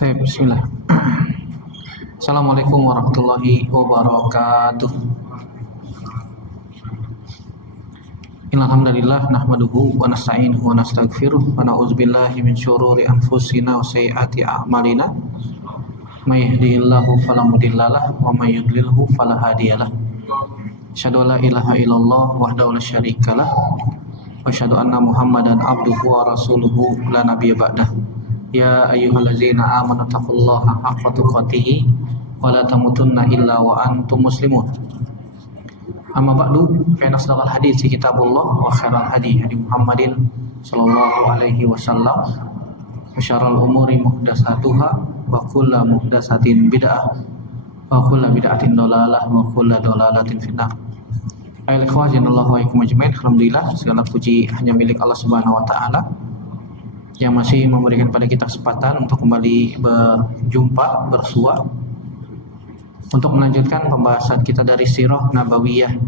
Bismillah. Assalamualaikum warahmatullahi wabarakatuh. Innalhamdalillah nahmaduhu wa nasta'inuhu wa nastaghfiruh wa na'udzubillahi min syururi anfusina wa sayyiati a'malina. May yahdihillahu fala mudhillalah wa may yudlilhu fala hadiyalah. Asyhadu an la ilaha illallah wahdahu la syarikalah wa asyhadu anna Muhammadan abduhu wa rasuluhu la nabiyya ba'dah. Ya ayyuhallazina amanu taqullaha haqqa tuqatih wa la tamutunna illa wa antum muslimun. Amma ba'du, fa inna asdaqal hadits kitabullah wa khairal hadi Muhammadin sallallahu alaihi wasallam wa syarrul umuri muhdatsatuha wa kullu muhdatsatin bid'ah wa kullu bid'atin dhalalah wa kullu dhalalatin finnar. Ayol ikhwazillahu wa ikum ajmain. Alhamdulillah, segala puji hanya milik Allah Subhanahu wa taala yang masih memberikan pada kita kesempatan untuk kembali berjumpa, bersua untuk melanjutkan pembahasan kita dari Sirah Nabawiyah.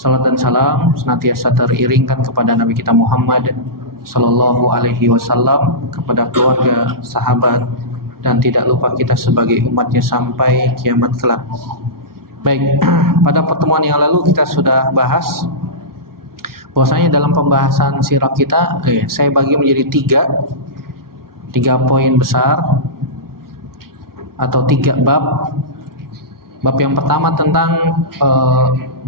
Salat dan salam senantiasa teriringkan kepada Nabi kita Muhammad sallallahu alaihi wasallam, kepada keluarga, sahabat, dan tidak lupa kita sebagai umatnya sampai kiamat kelak. Baik, pada pertemuan yang lalu kita sudah bahas bahwasanya dalam pembahasan sirah kita saya bagi menjadi tiga poin besar atau tiga bab. Bab yang pertama tentang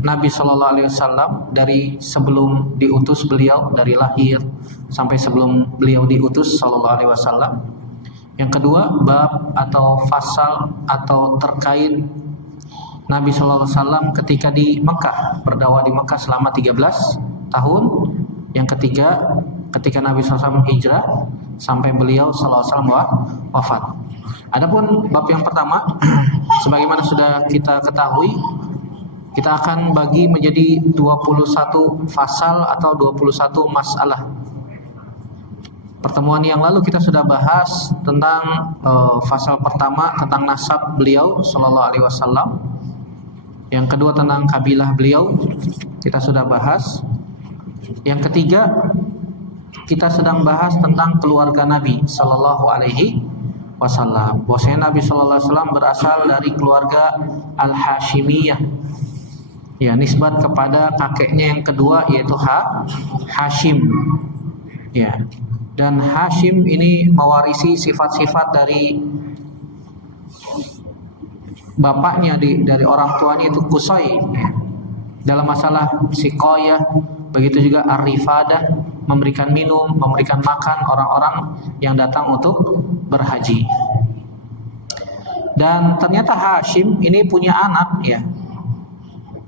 Nabi Shallallahu Alaihi Wasallam dari sebelum diutus beliau, dari lahir sampai sebelum beliau diutus Shallallahu Alaihi Wasallam. Yang kedua, bab atau fasal atau terkait Nabi Shallallahu Alaihi Wasallam ketika di Mekah, berdakwah di Mekah selama 13 tahun. Yang ketiga, ketika Nabi SAW hijrah sampai beliau SAW wafat. Adapun bab yang pertama, sebagaimana sudah kita ketahui, kita akan bagi menjadi 21 fasal atau 21 masalah. Pertemuan yang lalu kita sudah bahas tentang fasal pertama tentang nasab beliau Sallallahu Alaihi Wasallam. Yang kedua tentang kabilah beliau kita sudah bahas. Yang ketiga, kita sedang bahas tentang keluarga Nabi Sallallahu Alaihi Wasallam. Bahwasanya Nabi Sallallahu Alaihi Wasallam berasal dari keluarga Al-Hashimiyah. Ya, nisbat kepada kakeknya yang kedua yaitu Hashim. Ya, dan Hashim ini mewarisi sifat-sifat dari bapaknya, dari orang tuanya itu Qusay. Dalam masalah siqayah, begitu juga ar-rifadah, memberikan minum, memberikan makan orang-orang yang datang untuk berhaji. Dan ternyata Hashim ini punya anak, ya.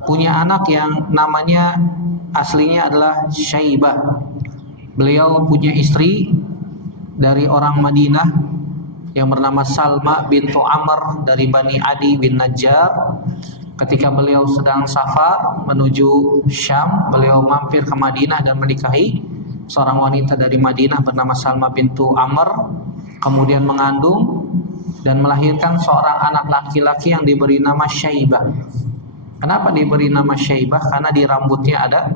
Punya anak yang namanya aslinya adalah Syaibah. Beliau punya istri dari orang Madinah yang bernama Salma bintu Amr dari Bani Adi bin Najjar. Ketika beliau sedang safar menuju Syam, beliau mampir ke Madinah dan menikahi seorang wanita dari Madinah bernama Salma bintu Amr, kemudian mengandung dan melahirkan seorang anak laki-laki yang diberi nama Syaibah. Kenapa diberi nama Syaibah? Karena di rambutnya ada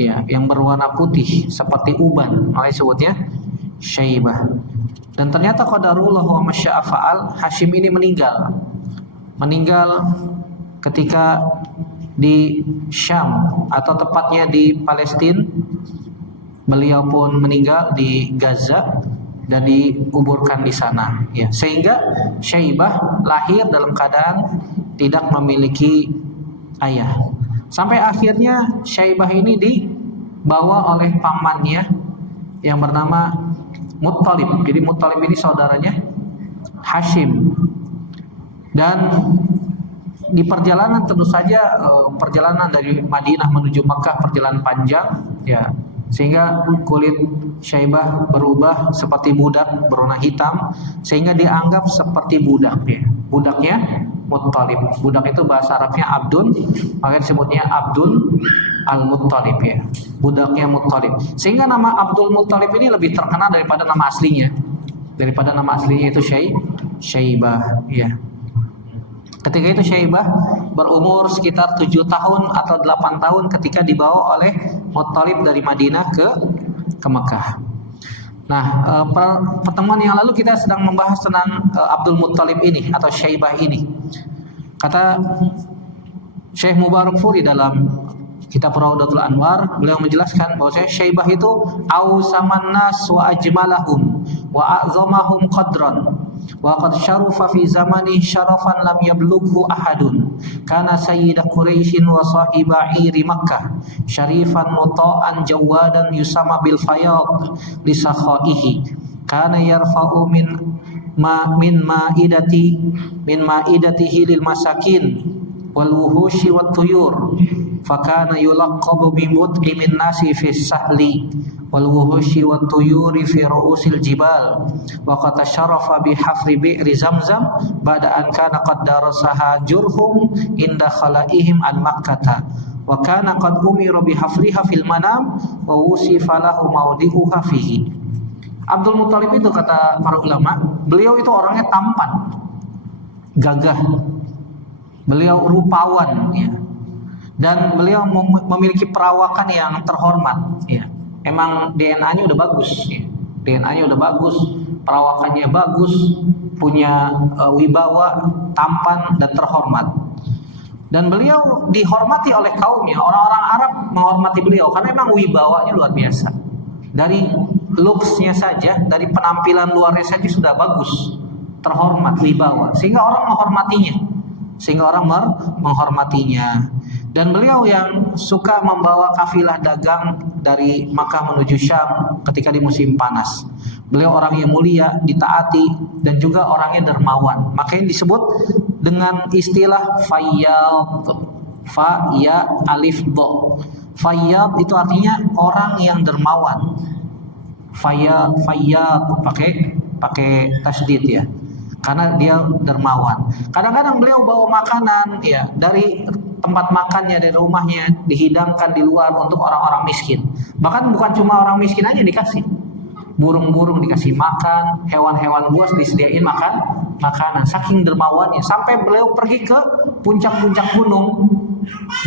yang berwarna putih seperti uban, makanya sebutnya Syaibah. Dan ternyata qadarullah wa masya'a fa'al, Hashim ini meninggal ketika di Syam atau tepatnya di Palestina. Beliau pun meninggal di Gaza dan dikuburkan di sana, ya. Sehingga Syaibah lahir dalam keadaan tidak memiliki ayah. Sampai akhirnya Syaibah ini dibawa oleh pamannya yang bernama Muttalib. Jadi Muttalib ini saudaranya Hashim. Dan di perjalanan tentu saja perjalanan dari Madinah menuju Makkah perjalanan panjang, ya, sehingga kulit Syaibah berubah seperti budak berwarna hitam sehingga dianggap seperti budak, ya. Budaknya Muttalib. Budak itu bahasa Arabnya Abdun, makanya disebutnya Abdul Al-Muttalib, ya. Budaknya Muttalib. Sehingga nama Abdul Muttalib ini lebih terkenal daripada nama aslinya. Daripada nama aslinya itu Syaibah, ya. Ketika itu Syaibah berumur sekitar 7 tahun atau 8 tahun ketika dibawa oleh Muttalib dari Madinah ke Mekah. Nah, pertemuan yang lalu kita sedang membahas tentang Abdul Muttalib ini atau Syaibah ini. Kata Syekh Mubarakfuri dalam kitab Raudatul Anwar, beliau menjelaskan bahwa Syaibah itu ausaman nas wa ajmalahum wa a'zamahum qadran wa qad syarufa fi zamani syarafan lam yablughu ahadun kana sayyida Quraisyin wa sahiba iri Makkah syarifan muta'an jawadan yusama bil fayad li sakhaihi kana yarfa'u min ma'idatihi lil masakin wal wuhushi wat tuyur fakana yulaqqabu bi mut'imin nasi fi sahli wal wuhushi wat tuyuri fi ru'usil jibal wa qad syarafa bi hafri bi'ri zamzam ba'da an kana qad darasaha jurhum inda khalaihim an makkata wa kana qad umira bi hafriha fil manam wa wusifa lahu mawdi'uha fihi. Abdul Muttalib itu kata para ulama, beliau itu orangnya tampan, gagah, beliau rupawan, ya, dan beliau memiliki perawakan yang terhormat. Ya. Emang DNA-nya udah bagus, ya. DNA-nya udah bagus, perawakannya bagus, punya wibawa, tampan dan terhormat. Dan beliau dihormati oleh kaumnya, orang-orang Arab menghormati beliau karena memang wibawanya luar biasa. Dari looks-nya saja, dari penampilan luarnya saja sudah bagus, terhormat, wibawa, sehingga orang menghormatinya. Dan beliau yang suka membawa kafilah dagang dari Makkah menuju Syam ketika di musim panas. Beliau orang yang mulia, ditaati, dan juga orangnya dermawan. Makanya disebut dengan istilah fayyad, fa ya alif do. Fayyad itu artinya orang yang dermawan. Fayyad pakai tasdid, ya. Karena dia dermawan. Kadang-kadang beliau bawa makanan, ya, dari tempat makannya, dari rumahnya, dihidangkan di luar untuk orang-orang miskin. Bahkan bukan cuma orang miskin aja dikasih. Burung-burung dikasih makan, hewan-hewan buas disediain makanan. Saking dermawannya, sampai beliau pergi ke puncak-puncak gunung.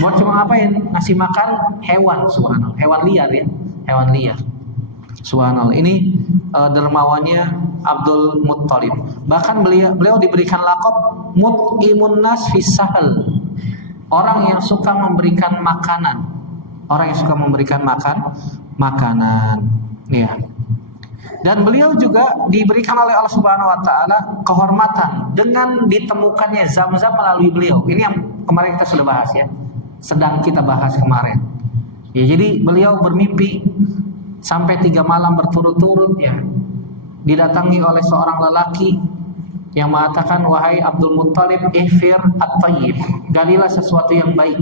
Buat cuma ngapain? Ngasih makan hewan, subhanallah. Hewan liar, ya. Hewan liar. Subhanallah. Ini dermawannya Abdul Muttalib. Bahkan beliau diberikan lakop mut'imun nas fis sahl. Orang yang suka memberikan makanan. Orang yang suka memberikan makanan. Ya. Dan beliau juga diberikan oleh Allah Subhanahu wa taala kehormatan dengan ditemukannya Zamzam melalui beliau. Ini yang kemarin kita sudah bahas, ya. Sedang kita bahas kemarin. Ya, jadi beliau bermimpi sampai 3 malam berturut-turut, ya, didatangi oleh seorang lelaki yang mengatakan, wahai Abdul Muttalib, ihfir at-tayyib, galilah sesuatu yang baik.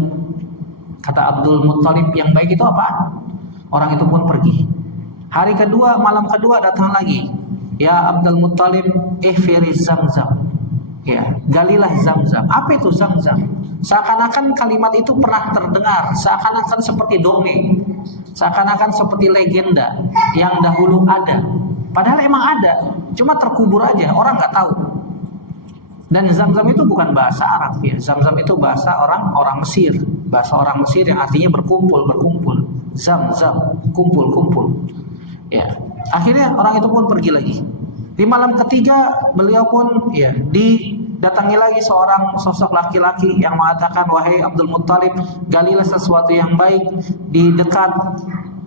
Kata Abdul Muttalib, yang baik itu apa? Orang itu pun pergi. Hari kedua, malam kedua datang lagi, ya Abdul Muttalib, ihfiriz zamzam, ya, galilah Zamzam. Apa itu Zamzam? Seakan-akan kalimat itu pernah terdengar, seakan-akan seperti dongeng, seakan-akan seperti legenda yang dahulu ada. Padahal emang ada, cuma terkubur aja, orang nggak tahu. Dan Zamzam itu bukan bahasa Arab, ya. Zamzam itu bahasa orang Mesir, bahasa orang Mesir yang artinya berkumpul. Zamzam, kumpul. Ya. Akhirnya orang itu pun pergi lagi. Di malam ketiga beliau pun, ya, didatangi lagi seorang sosok laki-laki yang mengatakan, wahai Abdul Muttalib, galilah sesuatu yang baik di dekat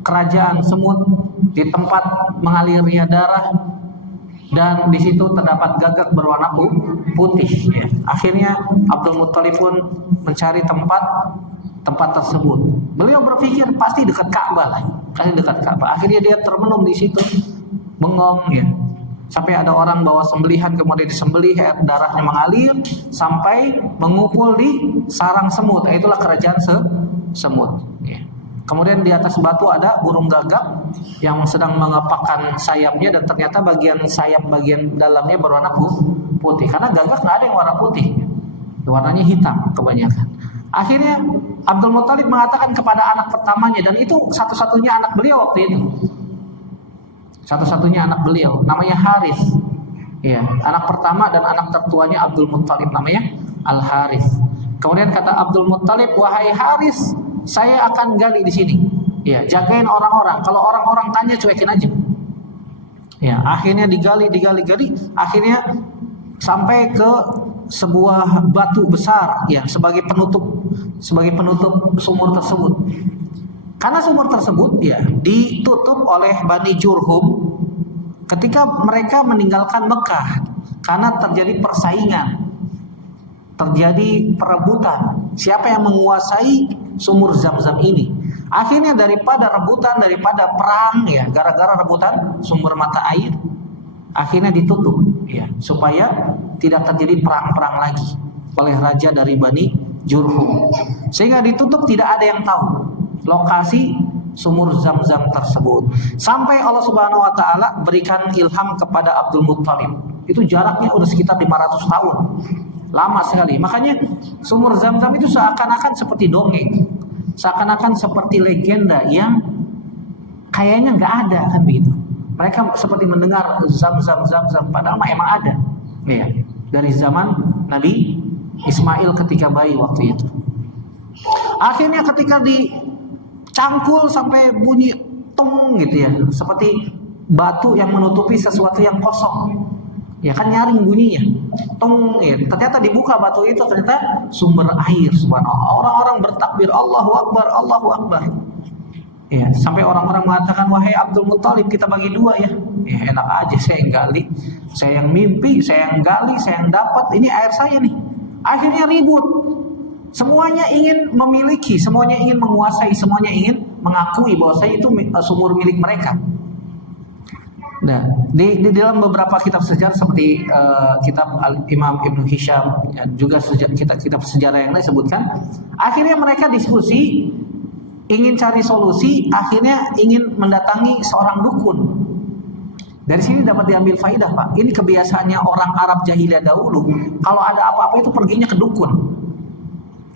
kerajaan semut, di tempat mengalirnya darah, dan di situ terdapat gagak berwarna putih. Ya. Akhirnya Abdul Muttalib pun mencari tempat tersebut. Beliau berpikir pasti dekat Ka'bah lah, Akhirnya dia termenung di situ, bengong, ya. Sampai ada orang bawa sembelihan, kemudian disembelih, darahnya mengalir sampai mengumpul di sarang semut. Itulah kerajaan semut. Ya. Kemudian di atas batu ada burung gagak yang sedang mengepakkan sayapnya, dan ternyata bagian sayap bagian dalamnya berwarna putih. Karena gagak nggak ada yang warna putih, warnanya hitam kebanyakan. Akhirnya Abdul Muttalib mengatakan kepada anak pertamanya, dan itu satu-satunya anak beliau waktu itu. Satu-satunya anak beliau, namanya Harith. Ya, anak pertama dan anak tertuanya Abdul Muttalib, namanya Al-Harith. Kemudian kata Abdul Muttalib, wahai Harith, saya akan gali di sini. Ya, jagain orang-orang. Kalau orang-orang tanya, cuekin aja. Ya, akhirnya digali, akhirnya sampai ke sebuah batu besar ya sebagai penutup sumur tersebut. Karena sumur tersebut ya ditutup oleh Bani Jurhum ketika mereka meninggalkan Mekah karena terjadi persaingan, terjadi perebutan siapa yang menguasai sumur Zam-Zam ini. Akhirnya daripada rebutan, daripada perang ya, gara-gara rebutan sumber mata air, akhirnya ditutup ya supaya tidak terjadi perang-perang lagi oleh raja dari Bani Jurhum. Sehingga ditutup, tidak ada yang tahu lokasi sumur Zam-Zam tersebut. Sampai Allah Subhanahu wa taala berikan ilham kepada Abdul Muttalib. Itu jaraknya udah sekitar 500 tahun. Lama sekali. Makanya sumur Zam-Zam itu seakan-akan seperti dongeng. Seakan-akan seperti legenda yang kayaknya nggak ada kan begitu. Mereka seperti mendengar Zam-Zam, padahal emang ada. Ya, dari zaman Nabi Ismail ketika bayi waktu itu. Akhirnya ketika dicangkul sampai bunyi tung gitu ya, seperti batu yang menutupi sesuatu yang kosong. Ya kan nyaring bunyinya. Tung, ya. Ternyata dibuka batu itu, ternyata sumber air. Subhanallah. Orang-orang bertakbir Allahu Akbar, Allahu Akbar. Ya, sampai orang-orang mengatakan, wahai Abdul Muttalib, kita bagi dua ya. Ya enak aja, saya yang gali, saya yang mimpi, saya yang gali, saya yang dapat. Ini air saya nih. Akhirnya ribut. Semuanya ingin memiliki, semuanya ingin menguasai, semuanya ingin mengakui bahwa saya itu sumur milik mereka. Nah, di dalam beberapa kitab sejarah seperti kitab Imam Ibnu Hisham ya, juga kitab sejarah yang lain sebutkan, akhirnya mereka diskusi ingin cari solusi, akhirnya ingin mendatangi seorang dukun. Dari sini dapat diambil faidah, Pak. Ini kebiasaannya orang Arab jahiliyah dahulu, kalau ada apa-apa itu perginya ke dukun.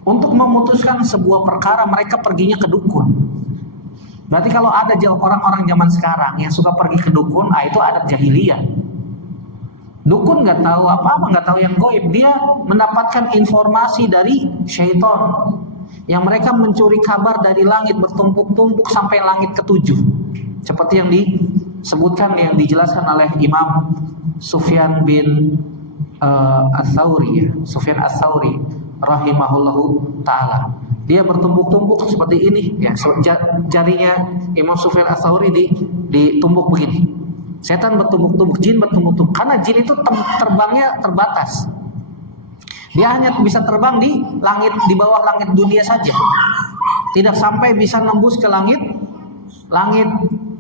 Untuk memutuskan sebuah perkara mereka perginya ke dukun. Berarti kalau ada orang-orang zaman sekarang yang suka pergi ke dukun, itu adat jahiliyah. Dukun nggak tahu apa-apa, nggak tahu yang gaib. Dia mendapatkan informasi dari syaitan, yang mereka mencuri kabar dari langit bertumpuk-tumpuk sampai langit ketujuh. Seperti yang disebutkan, yang dijelaskan oleh Imam Sufyan bin Ats-Tsauri, Sufyan Ats-Tsauri rahimahullahu taala. Dia bertumpuk-tumpuk seperti ini ya, jarinya Imam Sufyan Ats-Tsauri ditumbuk begini. Setan bertumpuk-tumpuk, jin bertumpuk-tumpuk. Karena jin itu terbangnya terbatas. Dia hanya bisa terbang di langit, di bawah langit dunia saja. Tidak sampai bisa nembus ke langit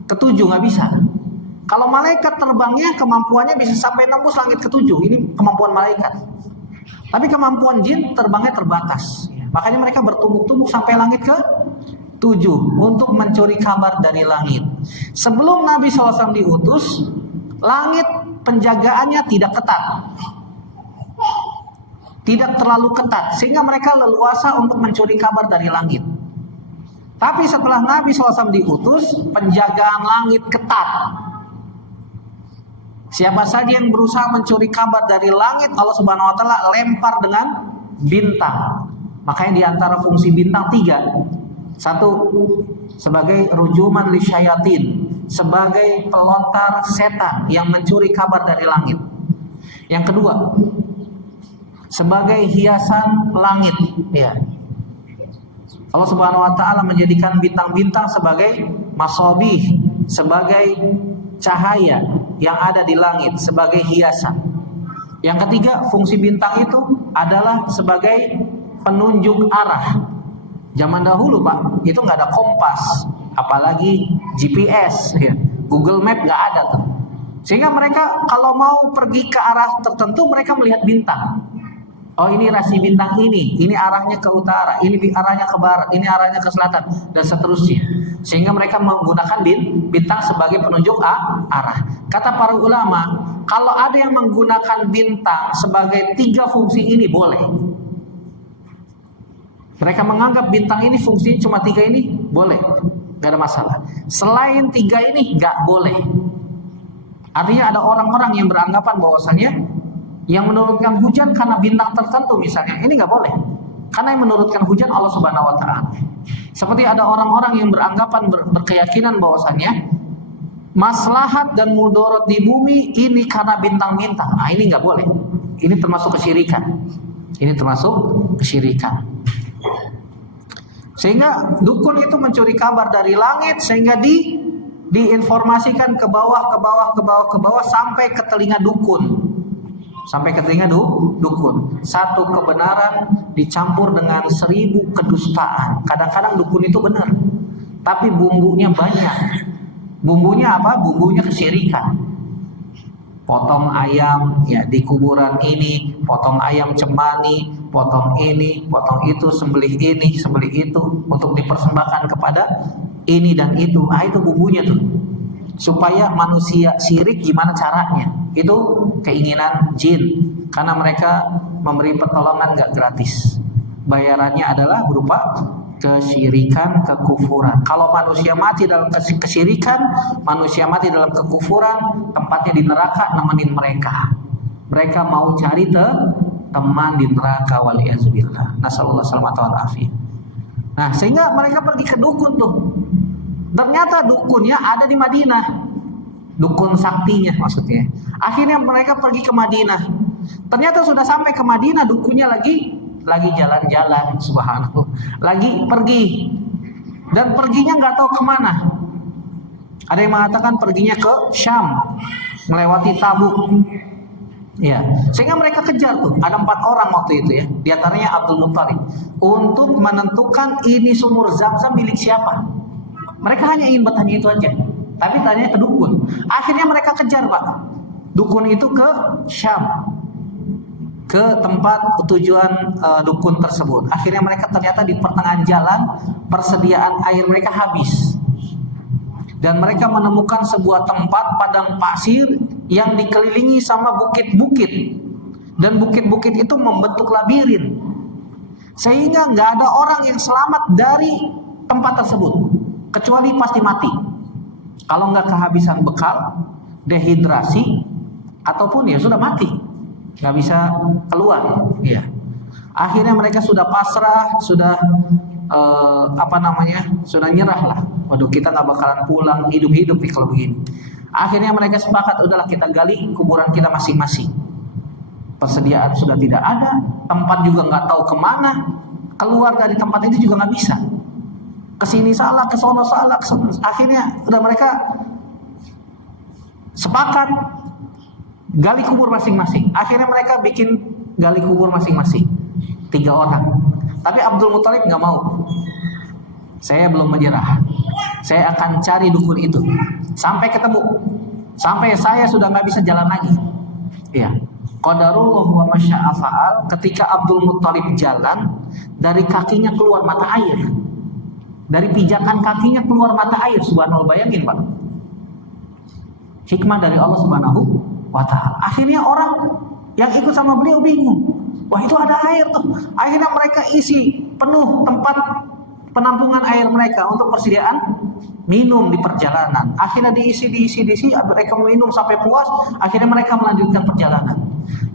ketujuh, nggak bisa. Kalau malaikat terbangnya kemampuannya bisa sampai nembus langit ketujuh. Ini kemampuan malaikat. Tapi kemampuan jin terbangnya terbatas. Makanya mereka bertumbuk-tumbuk sampai langit ke-7 untuk mencuri kabar dari langit. Sebelum Nabi SAW diutus, langit penjagaannya tidak ketat, tidak terlalu ketat, sehingga mereka leluasa untuk mencuri kabar dari langit. Tapi setelah Nabi SAW diutus, penjagaan langit ketat. Siapa saja yang berusaha mencuri kabar dari langit, Allah Subhanahu wa taala lempar dengan bintang. Makanya di antara fungsi bintang 3. 1, sebagai rujuman lisyayatin, sebagai pelontar setan yang mencuri kabar dari langit. Yang kedua, sebagai hiasan langit ya. Allah Subhanahu wa taala menjadikan bintang-bintang sebagai masabih, sebagai cahaya yang ada di langit, sebagai hiasan. Yang ketiga, fungsi bintang itu adalah sebagai penunjuk arah. Zaman dahulu, Pak, itu nggak ada kompas, apalagi GPS ya. Google Map nggak ada tuh. Sehingga mereka kalau mau pergi ke arah tertentu, mereka melihat bintang. Oh, ini rasi bintang ini arahnya ke utara, ini arahnya ke barat, ini arahnya ke selatan, dan seterusnya. Sehingga mereka menggunakan bintang sebagai penunjuk arah. Kata para ulama, kalau ada yang menggunakan bintang sebagai 3 fungsi ini boleh. Mereka menganggap bintang ini fungsinya cuma 3 ini, boleh, gak ada masalah. Selain 3 ini gak boleh. Artinya ada orang-orang yang beranggapan bahwasanya yang menurunkan hujan karena bintang tertentu misalnya, ini gak boleh. Karena yang menurunkan hujan Allah Subhanahu wa taala. Seperti ada orang-orang yang beranggapan berkeyakinan bahwasanya maslahat dan mudarat di bumi ini karena bintang-bintang. Nah, ini nggak boleh. Ini termasuk kesyirikan. Ini termasuk kesyirikan. Sehingga dukun itu mencuri kabar dari langit sehingga diinformasikan ke bawah sampai ke telinga dukun. Sampai ke telinga dukun. Satu kebenaran dicampur dengan 1000 kedustaan. Kadang-kadang dukun itu benar, tapi bumbunya banyak. Bumbunya apa? Bumbunya kesyirikan. Potong ayam ya di kuburan ini, potong ayam cemani, potong ini, potong itu, sembelih ini, sembelih itu untuk dipersembahkan kepada ini dan itu. Ah, itu bumbunya tuh. Supaya manusia syirik gimana caranya? Itu keinginan jin. Karena mereka memberi pertolongan gak gratis. Bayarannya adalah berupa kesyirikan, kekufuran. Kalau manusia mati dalam kesyirikan, manusia mati dalam kekufuran, tempatnya di neraka nemenin mereka. Mereka mau cari teman di neraka, waliyazubillah. Nasallallahu alaihi wasallam. Nah, sehingga mereka pergi ke dukun tuh. Ternyata dukunnya ada di Madinah. Dukun saktinya maksudnya. Akhirnya mereka pergi ke Madinah. Ternyata sudah sampai ke Madinah, dukunnya lagi jalan-jalan, subhanallah, lagi pergi, dan perginya nggak tahu kemana. Ada yang mengatakan perginya ke Syam, melewati Tabuk, ya. Sehingga mereka kejar tuh, ada 4 orang waktu itu ya, diantaranya Abdul Muttalib, untuk menentukan ini sumur Zam-Zam milik siapa. Mereka hanya ingin bertanya itu aja, tapi tanya ke dukun. Akhirnya mereka kejar, Pak, dukun itu ke Syam, ke tempat tujuan dukun tersebut. Akhirnya mereka ternyata di pertengahan jalan persediaan air mereka habis, dan mereka menemukan sebuah tempat padang pasir yang dikelilingi sama bukit-bukit, dan bukit-bukit itu membentuk labirin, sehingga nggak ada orang yang selamat dari tempat tersebut kecuali pasti mati. Kalau nggak kehabisan bekal, dehidrasi, ataupun ya sudah mati, nggak bisa keluar, ya. Akhirnya mereka sudah pasrah, sudah sudah nyerah lah. Waduh, kita nggak bakalan pulang hidup-hidup nih kalau begini. Akhirnya mereka sepakat, udahlah kita gali kuburan kita masing-masing. Persediaan sudah tidak ada, tempat juga nggak tahu kemana, keluar dari tempat itu juga nggak bisa. Kesini salah, kesono salah, akhirnya udah mereka sepakat gali kubur masing-masing. Akhirnya mereka bikin gali kubur masing-masing, 3 orang. Tapi Abdul Muttalib nggak mau. Saya belum menyerah. Saya akan cari dukun itu sampai ketemu, sampai saya sudah nggak bisa jalan lagi. Ya, qadarullah wa masya'a fa'al. Ketika Abdul Muttalib jalan, dari kakinya keluar mata air. Dari pijakan kakinya keluar mata air. Subhanallah, bayangin Pak. Hikmah dari Allah Subhanahu wa ta'ala. Akhirnya orang yang ikut sama beliau bingung. Wah, itu ada air tuh. Akhirnya mereka isi penuh tempat penampungan air mereka untuk persediaan minum di perjalanan. Akhirnya diisi, mereka minum sampai puas. Akhirnya mereka melanjutkan perjalanan.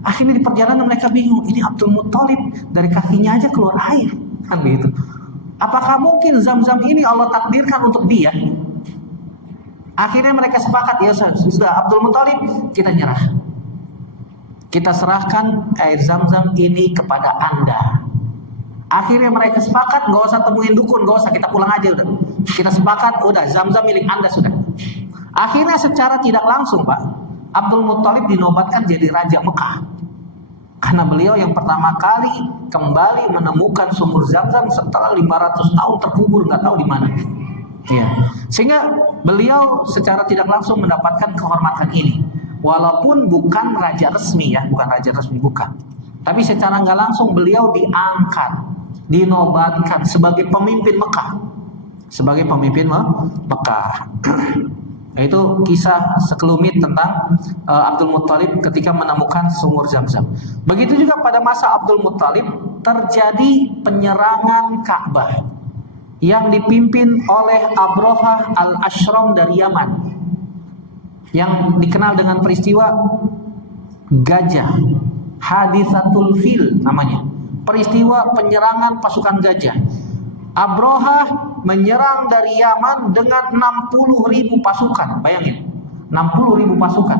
Akhirnya di perjalanan mereka bingung. Ini Abdul Muttalib dari kakinya aja keluar air, kan begitu. Apakah mungkin Zam-Zam ini Allah takdirkan untuk dia? Akhirnya mereka sepakat, ya sudah Abdul Muttalib, kita nyerah. Kita serahkan air Zam-Zam ini kepada Anda. Akhirnya mereka sepakat, nggak usah temuin dukun, nggak usah, kita pulang aja udah. Kita sepakat, udah Zam-Zam milik Anda sudah. Akhirnya secara tidak langsung Pak, Abdul Muttalib dinobatkan jadi Raja Mekah. Karena beliau yang pertama kali kembali menemukan sumur Zam-Zam setelah 500 tahun terkubur nggak tahu di mana. Ya. Sehingga beliau secara tidak langsung mendapatkan kehormatan ini. Walaupun bukan raja resmi ya, bukan raja resmi, bukan. Tapi secara nggak langsung beliau diangkat, dinobatkan sebagai pemimpin Mekah. Sebagai pemimpin Mekah. Itu kisah sekelumit tentang Abdul Muttalib ketika menemukan sumur Zam-Zam. Begitu juga pada masa Abdul Muttalib terjadi penyerangan Ka'bah yang dipimpin oleh Abrahah al-Ashram dari Yaman, yang dikenal dengan peristiwa gajah, Haditsatul Fil namanya, peristiwa penyerangan pasukan gajah. Abrahah menyerang dari Yaman dengan 60.000 pasukan, bayangin, 60.000 pasukan.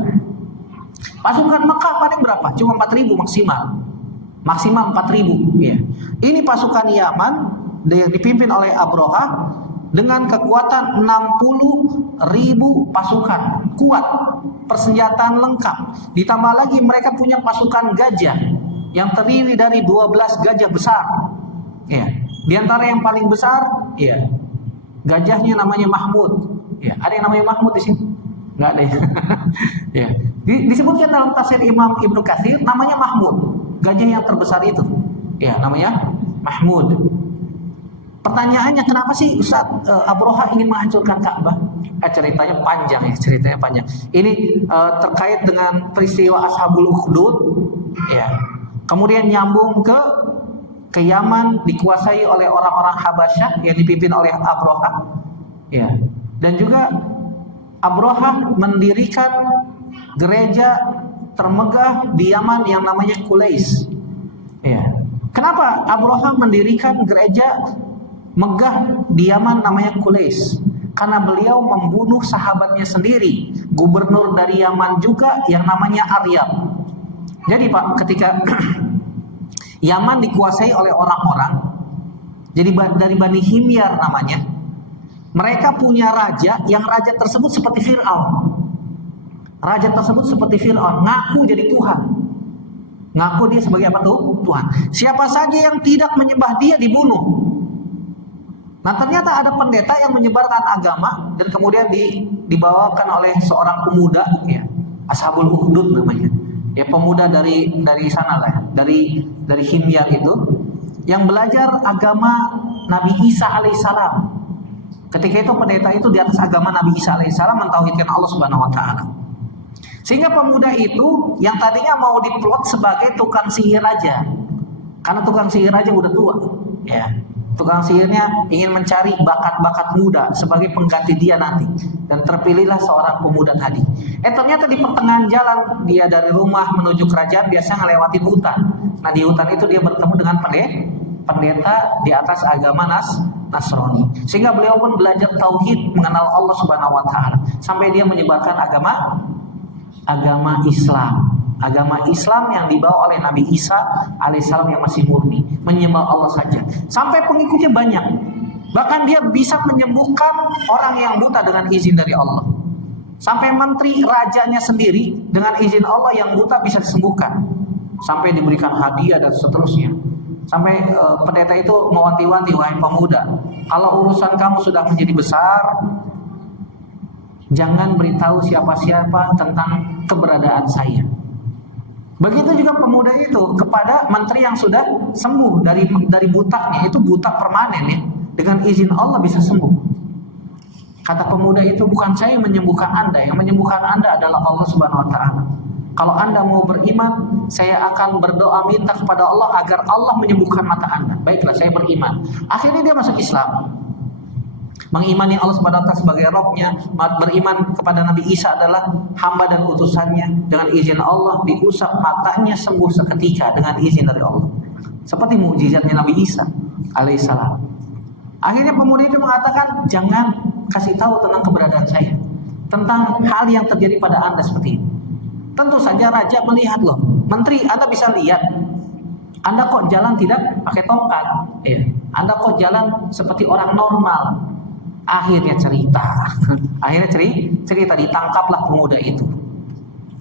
Pasukan Mekah paling berapa? Cuma 4.000 maksimal. Maksimal 4.000 ya. Ini pasukan Yaman dipimpin oleh Abroha dengan kekuatan 60.000 pasukan. Kuat, persenjataan lengkap. Ditambah lagi mereka punya pasukan gajah yang terdiri dari 12 gajah besar. Ya. Di antara yang paling besar, ya, gajahnya namanya Mahmud. Ya, ada yang namanya Mahmud di sini? Enggak ada ya. Ya. Disebutkan dalam tafsir Imam Ibnu Katsir namanya Mahmud, gajah yang terbesar itu. Ya, namanya Mahmud. Pertanyaannya, kenapa sih Ustaz Abroha ingin menghancurkan Ka'bah? Ceritanya panjang ya, ceritanya panjang. Ini terkait dengan peristiwa Ashabul Ukhdud, ya. Kemudian nyambung ke Yaman, dikuasai oleh orang-orang Habasyah yang dipimpin oleh Abroha, ya. Dan juga Abroha mendirikan gereja termegah di Yaman yang namanya Qulais. Ya. Kenapa Abroha mendirikan gereja megah di Yaman namanya Qulais? Karena beliau membunuh sahabatnya sendiri, gubernur dari Yaman juga yang namanya Aryab. Jadi Pak, ketika Yaman dikuasai oleh orang-orang, jadi dari Bani Himyar namanya, mereka punya raja yang raja tersebut seperti Fir'aun. Raja tersebut seperti Fir'aun, ngaku jadi Tuhan. Ngaku dia sebagai apa tuh? Tuhan. Siapa saja yang tidak menyembah dia dibunuh. Nah ternyata ada pendeta yang menyebarkan agama dan kemudian dibawakan oleh seorang pemuda, ya, Ashabul Ukhdud namanya. Ya, pemuda dari sana lah, dari Himyar itu, yang belajar agama Nabi Isa alaihissalam. Ketika itu pendeta itu di atas agama Nabi Isa alaihissalam, mentauhidkan Allah Subhanahu wa taala. Sehingga pemuda itu yang tadinya mau diplot sebagai tukang sihir aja. Karena tukang sihir aja udah tua, ya. Tukang sihirnya ingin mencari bakat-bakat muda sebagai pengganti dia nanti. Dan terpilihlah seorang pemuda tadi. Ternyata di pertengahan jalan dia dari rumah menuju kerajaan biasanya ngelewatin hutan. Nah di hutan itu dia bertemu dengan pendeta di atas agama Nasrani. Sehingga beliau pun belajar tauhid, mengenal Allah Subhanahu wa taala, sampai dia menyebarkan agama Islam. Agama Islam yang dibawa oleh Nabi Isa alaihissalam yang masih murni, menyembah Allah saja. Sampai pengikutnya banyak. Bahkan dia bisa menyembuhkan orang yang buta dengan izin dari Allah. Sampai menteri rajanya sendiri dengan izin Allah yang buta bisa disembuhkan. Sampai diberikan hadiah dan seterusnya. Sampai pendeta itu mewanti-wanti, wahai pemuda, kalau urusan kamu sudah menjadi besar, jangan beritahu siapa-siapa tentang keberadaan saya. Begitu juga pemuda itu kepada menteri yang sudah sembuh dari butanya, itu buta permanen ya, dengan izin Allah bisa sembuh. Kata pemuda itu, bukan saya yang menyembuhkan Anda, yang menyembuhkan Anda adalah Allah Subhanahu wa taala. Kalau Anda mau beriman, saya akan berdoa minta kepada Allah agar Allah menyembuhkan mata Anda. Baiklah, saya beriman. Akhirnya dia masuk Islam. Mengimani Allah Subhanahu wa taala sebagai Rabb-nya, beriman kepada Nabi Isa adalah hamba dan utusannya. Dengan izin Allah diusap matanya sembuh seketika dengan izin dari Allah. Seperti mukjizatnya Nabi Isa alaihissalam. Akhirnya pemuda itu mengatakan, jangan kasih tahu tentang keberadaan saya, tentang hal yang terjadi pada Anda seperti ini. Tentu saja raja melihat, loh, menteri, Anda bisa lihat, Anda kok jalan tidak pakai tongkat, ya. Anda kok jalan seperti orang normal. Akhirnya cerita, ditangkaplah pemuda itu.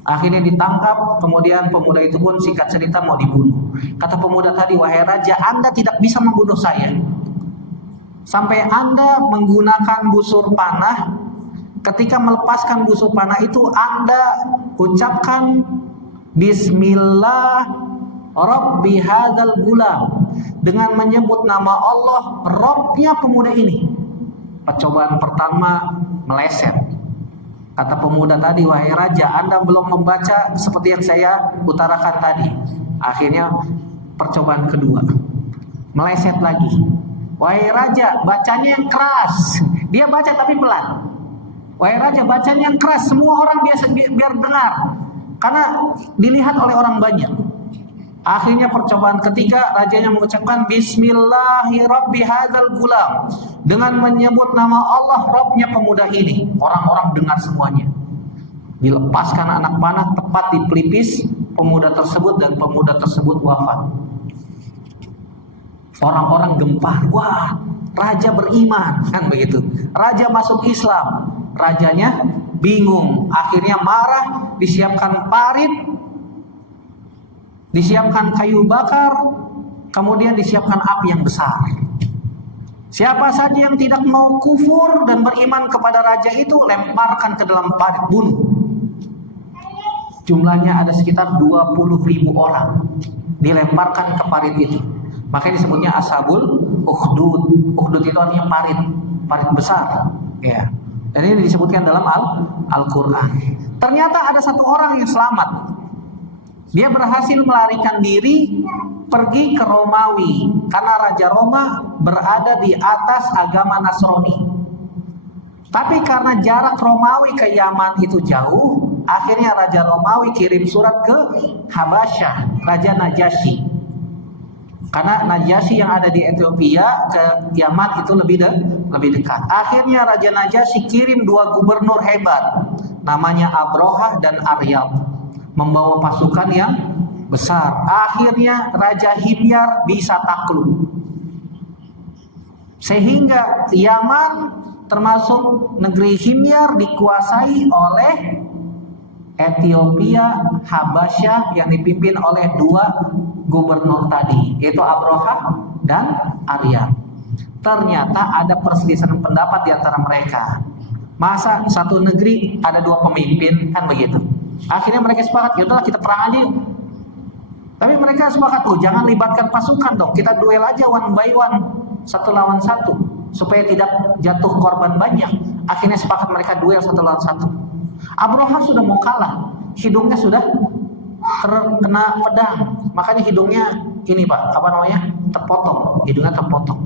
Akhirnya ditangkap, kemudian pemuda itu pun singkat cerita mau dibunuh. Kata pemuda tadi, wahai raja, Anda tidak bisa membunuh saya. Sampai Anda menggunakan busur panah, ketika melepaskan busur panah itu Anda ucapkan Bismillah Rabbi hadzal gulam, dengan menyebut nama Allah, Rabbnya pemuda ini. Percobaan pertama meleset. Kata pemuda tadi, wahai raja, Anda belum membaca seperti yang saya utarakan tadi. Akhirnya percobaan kedua meleset lagi. Wahai raja, bacanya yang keras. Dia baca tapi pelan. Wahai raja, bacanya yang keras, semua orang biar dengar, karena dilihat oleh orang banyak. Akhirnya percobaan ketiga, rajanya mengucapkan Bismillahirrahmanirrahim gulam, dengan menyebut nama Allah, Rabbnya pemuda ini. Orang-orang dengar semuanya. Dilepaskan anak panah tepat di pelipis pemuda tersebut dan pemuda tersebut wafat. Orang-orang gempar, wah, raja beriman, kan begitu. Raja masuk Islam, rajanya bingung, akhirnya marah, disiapkan parit, disiapkan kayu bakar, kemudian disiapkan api yang besar. Siapa saja yang tidak mau kufur dan beriman kepada raja itu, lemparkan ke dalam parit, bunuh. Jumlahnya ada sekitar 20.000 orang dilemparkan ke parit itu. Makanya disebutnya ashabul ukhdud. Ukhdud itu artinya parit, parit besar. Ya. Dan ini disebutkan dalam Al-Quran. Ternyata ada satu orang yang selamat. Dia berhasil melarikan diri pergi ke Romawi karena Raja Roma berada di atas agama Nasrani. Tapi karena jarak Romawi ke Yaman itu jauh, akhirnya Raja Romawi kirim surat ke Habasyah, Raja Najasyi. Karena Najasyi yang ada di Ethiopia ke Yaman itu lebih dekat. Akhirnya Raja Najasyi kirim 2 gubernur hebat, namanya Abrohah dan Aryab, membawa pasukan yang besar. Akhirnya Raja Himyar bisa takluk. Sehingga Yaman termasuk negeri Himyar dikuasai oleh Ethiopia, Habasyah yang dipimpin oleh 2 gubernur tadi, yaitu Abrohah dan Aryab. Ternyata ada perselisihan pendapat di antara mereka. Masa satu negeri ada 2 pemimpin, kan begitu. Akhirnya mereka sepakat, yaudahlah kita perang aja yuk. Tapi mereka sepakat, jangan libatkan pasukan dong, kita duel aja one by one, 1 lawan 1, supaya tidak jatuh korban banyak. Akhirnya sepakat mereka duel 1 lawan 1. Abrohah sudah mau kalah, hidungnya sudah terkena pedang, makanya hidungnya ini Pak, apa namanya, terpotong, hidungnya terpotong.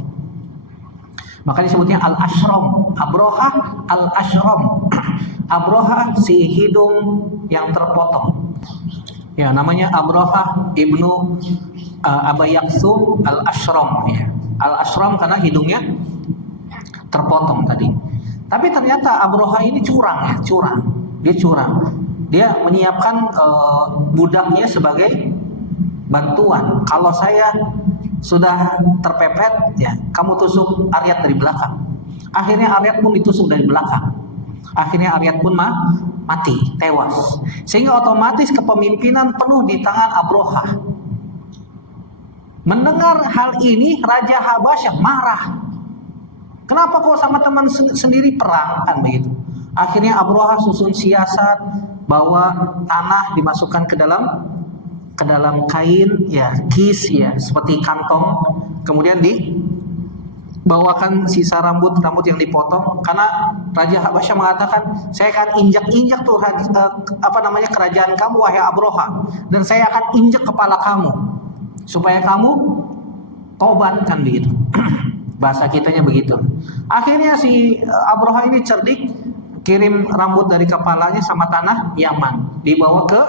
Makanya disebutnya Al-Ashram, Abrohah Al-Ashram. Abrohah si hidung yang terpotong. Ya, namanya Abrohah ibnu Abayaksum Al-Ashram, ya. Al-Ashram karena hidungnya terpotong tadi. Tapi ternyata Abrohah ini curang, ya, curang. Dia curang. Dia menyiapkan budaknya sebagai bantuan. Kalau saya sudah terpepet, ya, kamu tusuk Aryat dari belakang. Akhirnya Aryat pun ditusuk dari belakang. Akhirnya Aryat pun mati, tewas. Sehingga otomatis kepemimpinan penuh di tangan Abrohah. Mendengar hal ini, Raja Habasyah marah. Kenapa kok sama teman sendiri perang, kan begitu? Akhirnya Abrohah susun siasat, bawa tanah dimasukkan ke dalam kain, ya, kis, ya, seperti kantong. Kemudian dibawakan sisa rambut yang dipotong, karena Raja Habasyah mengatakan, saya akan injak-injak tuh kerajaan kamu wahai Abrohah, dan saya akan injak kepala kamu supaya kamu tobat, kan begitu. Bahasa kitanya begitu. Akhirnya si Abrohah ini cerdik, kirim rambut dari kepalanya sama tanah Yaman, dibawa ke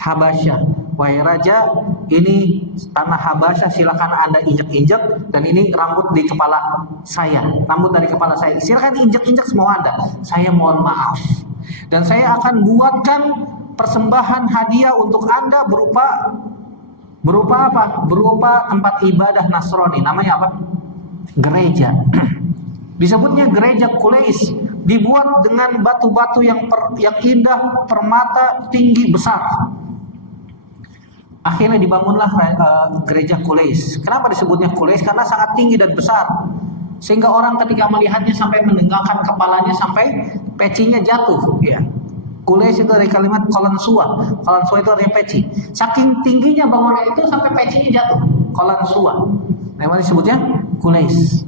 Habasyah. Wahai raja, ini tanah Habasyah, silakan Anda injak-injak, dan ini rambut di kepala saya, rambut dari kepala saya, silakan injak-injak semua Anda. Saya mohon maaf, dan saya akan buatkan persembahan hadiah untuk Anda berupa apa? Berupa tempat ibadah Nasrani, namanya apa? Gereja. Disebutnya gereja Quraisy, dibuat dengan batu-batu yang indah, permata, tinggi, besar. Akhirnya dibangunlah gereja Quraisy. Kenapa disebutnya Quraisy? Karena sangat tinggi dan besar, sehingga orang ketika melihatnya sampai mendengarkan kepalanya sampai pecinya jatuh. Ya, Quraisy itu dari kalimat Qalansua. Qalansua itu artinya peci. Saking tingginya bangunan itu sampai pecinya jatuh. Qalansua. Memang disebutnya Quraisy.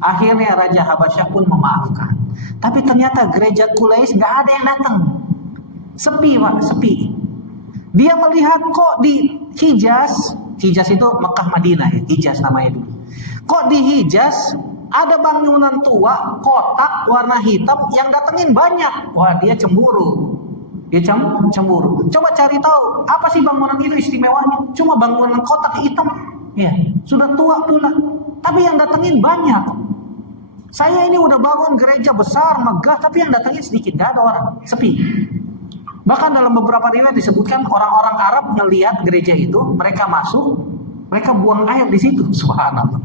Akhirnya Raja Habasyah pun memaafkan. Tapi ternyata gereja Quraisy nggak ada yang datang. Sepi, Pak, sepi. Dia melihat kok di Hijaz itu Mekah Madinah, ya, Hijaz namanya dulu. Kok di Hijaz ada bangunan tua, kotak warna hitam yang datengin banyak. Wah, dia cemburu. Dia cemburu. Coba cari tahu apa sih bangunan itu istimewanya? Cuma bangunan kotak hitam, ya, sudah tua pula. Tapi yang datengin banyak. Saya ini udah bangun gereja besar, megah, tapi yang datengin sedikit, nggak ada orang, sepi. Bahkan dalam beberapa riwayat disebutkan orang-orang Arab melihat gereja itu, mereka masuk, mereka buang air di situ, subhanallah.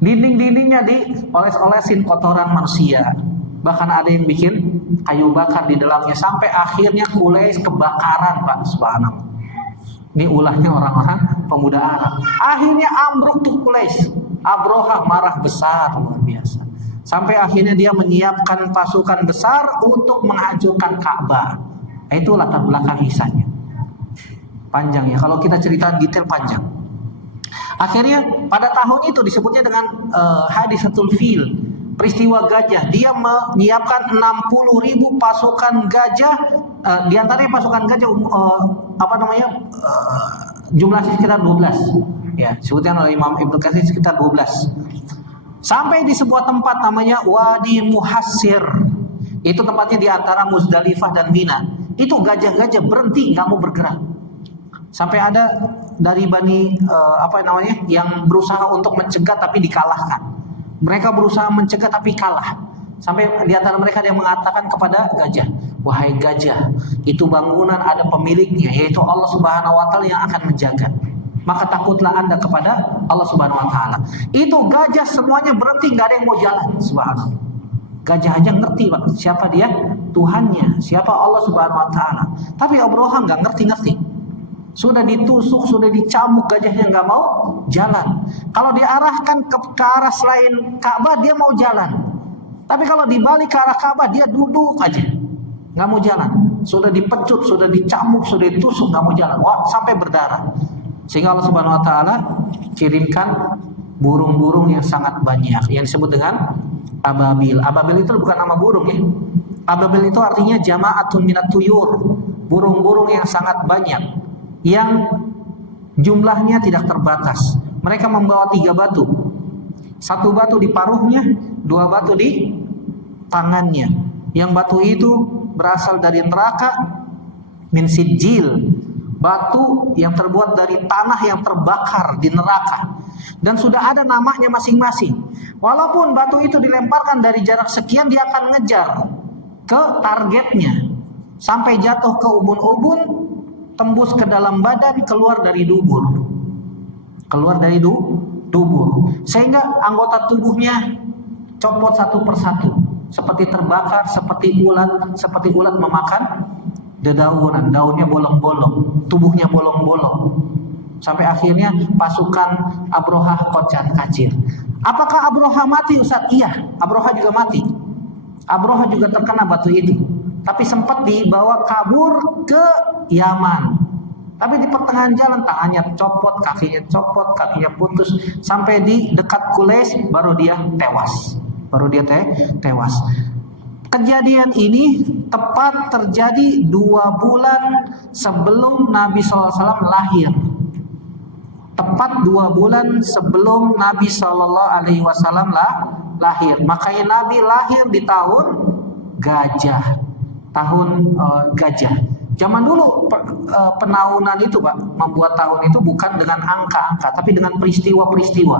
Dinding-dindingnya dioles-olesin kotoran manusia. Bahkan ada yang bikin kayu bakar di dalamnya sampai akhirnya Quraisy kebakaran, Pak, subhanallah. Ini ulahnya orang-orang pemuda Arab. Akhirnya ambruk tuh Quraisy. Abroha marah besar luar biasa. Sampai akhirnya dia menyiapkan pasukan besar untuk menghancurkan Ka'bah. Itu latar belakang kisahnya. Panjang ya, kalau kita cerita detail panjang. Akhirnya pada tahun itu disebutnya dengan Hadisatul Fil, peristiwa gajah. Dia menyiapkan 60.000 pasukan gajah, di antaranya pasukan gajah jumlahnya sekitar 12. Ya, disebutkan oleh Imam Ibnu Katsir sekitar 12. Sampai di sebuah tempat namanya Wadi Muhassir. Itu tempatnya di antara Muzdalifah dan Mina. Itu gajah-gajah berhenti, nggak mau bergerak. Sampai ada dari Bani yang berusaha untuk mencegah tapi dikalahkan. Mereka berusaha mencegah tapi kalah. Sampai di antara mereka ada yang mengatakan kepada gajah, wahai gajah, itu bangunan ada pemiliknya, yaitu Allah Subhanahu wa taala yang akan menjaga. Maka takutlah Anda kepada Allah Subhanahu wa taala. Itu gajah semuanya berhenti, nggak ada yang mau jalan, subhanallah. Gajah aja ngerti, Pak, siapa dia? Tuhannya, siapa Allah Subhanahu wa taala. Tapi Abroha nggak ngerti-ngerti. Sudah ditusuk, sudah dicambuk, gajahnya nggak mau jalan. Kalau diarahkan ke arah selain Ka'bah, dia mau jalan. Tapi kalau dibalik ke arah Ka'bah, dia duduk aja, nggak mau jalan. Sudah dipecut, sudah dicambuk, sudah ditusuk, nggak mau jalan. Wah, sampai berdarah. Sehingga Allah Subhanahu wa taala kirimkan burung-burung yang sangat banyak yang disebut dengan ababil. Ababil itu bukan nama burung ya. Ababil itu artinya jama'atun minat tuyur, burung-burung yang sangat banyak, yang jumlahnya tidak terbatas. Mereka membawa 3 batu. 1 batu di paruhnya, 2 batu di tangannya. Yang batu itu berasal dari neraka, min sijil, batu yang terbuat dari tanah yang terbakar di neraka. Dan sudah ada namanya masing-masing. Walaupun batu itu dilemparkan dari jarak sekian, dia akan ngejar ke targetnya sampai jatuh ke ubun-ubun, tembus ke dalam badan, keluar dari dubur. Sehingga anggota tubuhnya copot satu persatu, seperti terbakar, seperti ulat memakan dedaunan, daunnya bolong-bolong, tubuhnya bolong-bolong. Sampai akhirnya pasukan Abroha kocar kacir. Apakah Abroha mati, Ustaz? Iya, Abroha juga mati. Abroha juga terkena batu itu, tapi sempat dibawa kabur ke Yaman. Tapi di pertengahan jalan tangannya copot, kakinya putus, sampai di dekat Quraisy baru dia tewas. Kejadian ini tepat terjadi 2 bulan sebelum Nabi SAW lahir. Tepat 2 bulan sebelum Nabi SAW lahir. Makanya Nabi lahir di tahun gajah. Zaman dulu penaunan itu, Pak, membuat tahun itu bukan dengan angka-angka, tapi dengan peristiwa-peristiwa.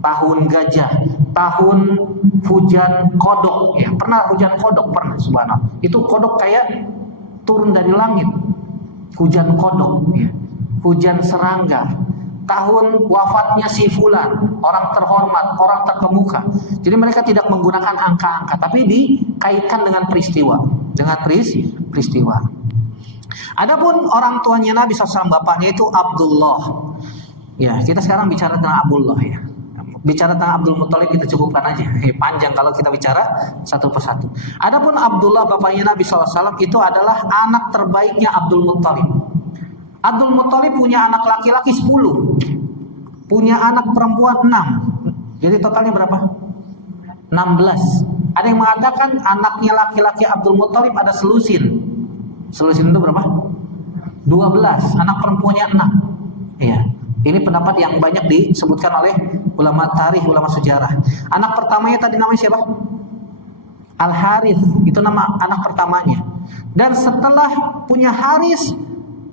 Tahun gajah, tahun hujan kodok, ya pernah hujan kodok, pernah, subhanallah. Itu kodok kayak turun dari langit, hujan kodok, ya. Hujan serangga. Tahun wafatnya si fulan, orang terhormat, orang terkemuka. Jadi mereka tidak menggunakan angka-angka, tapi dikaitkan dengan peristiwa, Adapun orang tuanya Nabi SAW, bapaknya itu Abdullah. Ya, kita sekarang bicara tentang Abdullah ya. Bicara tentang Abdul Muthalib kita cukupkan aja. Panjang kalau kita bicara satu persatu. Adapun Abdullah bapaknya Nabi SAW itu adalah anak terbaiknya Abdul Muthalib. Abdul Muthalib punya anak laki-laki 10, punya anak perempuan 6. Jadi totalnya berapa? 16. Ada yang mengatakan anaknya laki-laki Abdul Muthalib ada selusin. Selusin itu berapa? 12. Anak perempuannya 6. Iya. Ini pendapat yang banyak disebutkan oleh ulama tarikh, ulama sejarah. Anak pertamanya tadi namanya siapa? Al-Harith, itu nama anak pertamanya. Dan setelah punya Haris,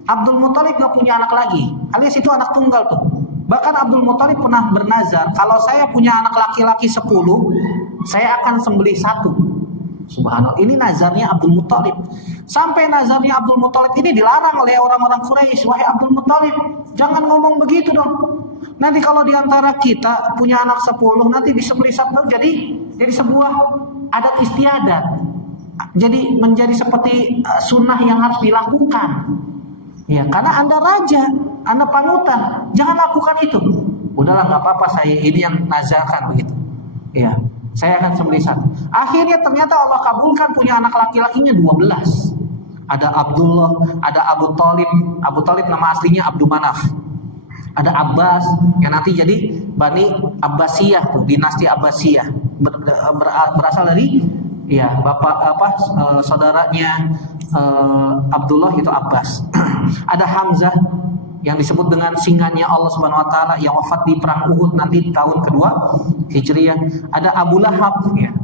Abdul Muthalib gak punya anak lagi, alias itu anak tunggal tuh. Bahkan Abdul Muthalib pernah bernazar, kalau saya punya anak laki-laki 10, saya akan sembelih 1. Subhanallah. Ini nazarnya Abdul Muthalib. Sampai nazarnya Abdul Muthalib ini dilarang oleh orang-orang Quraisy. Wahai Abdul Muthalib, jangan ngomong begitu dong. Nanti kalau diantara kita punya anak 10, nanti disembelih satu jadi sebuah adat istiadat. Jadi menjadi seperti sunnah yang harus dilakukan. Ya, karena Anda raja, Anda panutan, jangan lakukan itu. Udahlah, nggak apa-apa, saya ini yang nazarkan begitu. Ya, saya akan sembelih satu. Akhirnya ternyata Allah kabulkan, punya anak laki-lakinya 12. Ada Abdullah, ada Abu Thalib. Abu Thalib nama aslinya Abdul Manaf. Ada Abbas yang nanti jadi Bani Abbasiyah tuh, dinasti Abbasiyah. Berasal dari saudaranya Abdullah itu Abbas. Ada Hamzah yang disebut dengan singanya Allah Subhanahu wa taala yang wafat di perang Uhud nanti tahun kedua Hijriah. Ada Abu Lahab ya,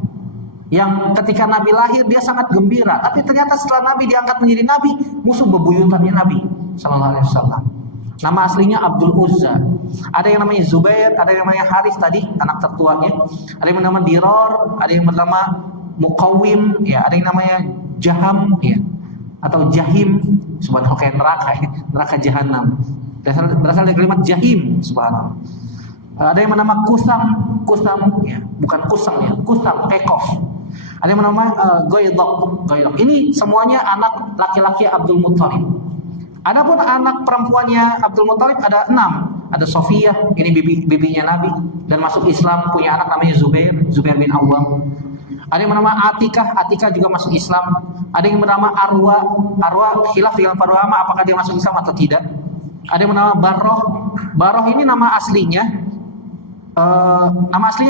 yang ketika Nabi lahir dia sangat gembira, tapi ternyata setelah Nabi diangkat menjadi Nabi, musuh bebuyutannya Nabi sallallahu alaihi wasallam. Nama aslinya Abdul Uzza. Ada yang namanya Zubair, ada yang namanya Haris tadi anak tertuanya, ada yang bernama Diror, ada yang bernama Muqawwim, ya, ada yang namanya Jaham, ya, atau Jahim, subhanallah, kayak neraka, ya, neraka jahanam. Berasal dari kalimat Jahim, subhanallah. Ada yang bernama Kusam, ya, bukan Kusam ya, Kusam, Kekof. Ada yang bernama Goydok. Ini semuanya anak laki-laki Abdul Muthalib. Adapun anak perempuannya Abdul Muthalib ada 6. Ada Sofiyah, ini bibinya Nabi, dan masuk Islam, punya anak namanya Zubair bin Awwam. Ada yang bernama Atikah juga masuk Islam. Ada yang bernama Arwa khilaf dengan para ulama apakah dia masuk Islam atau tidak. Ada yang bernama Barroh ini nama aslinya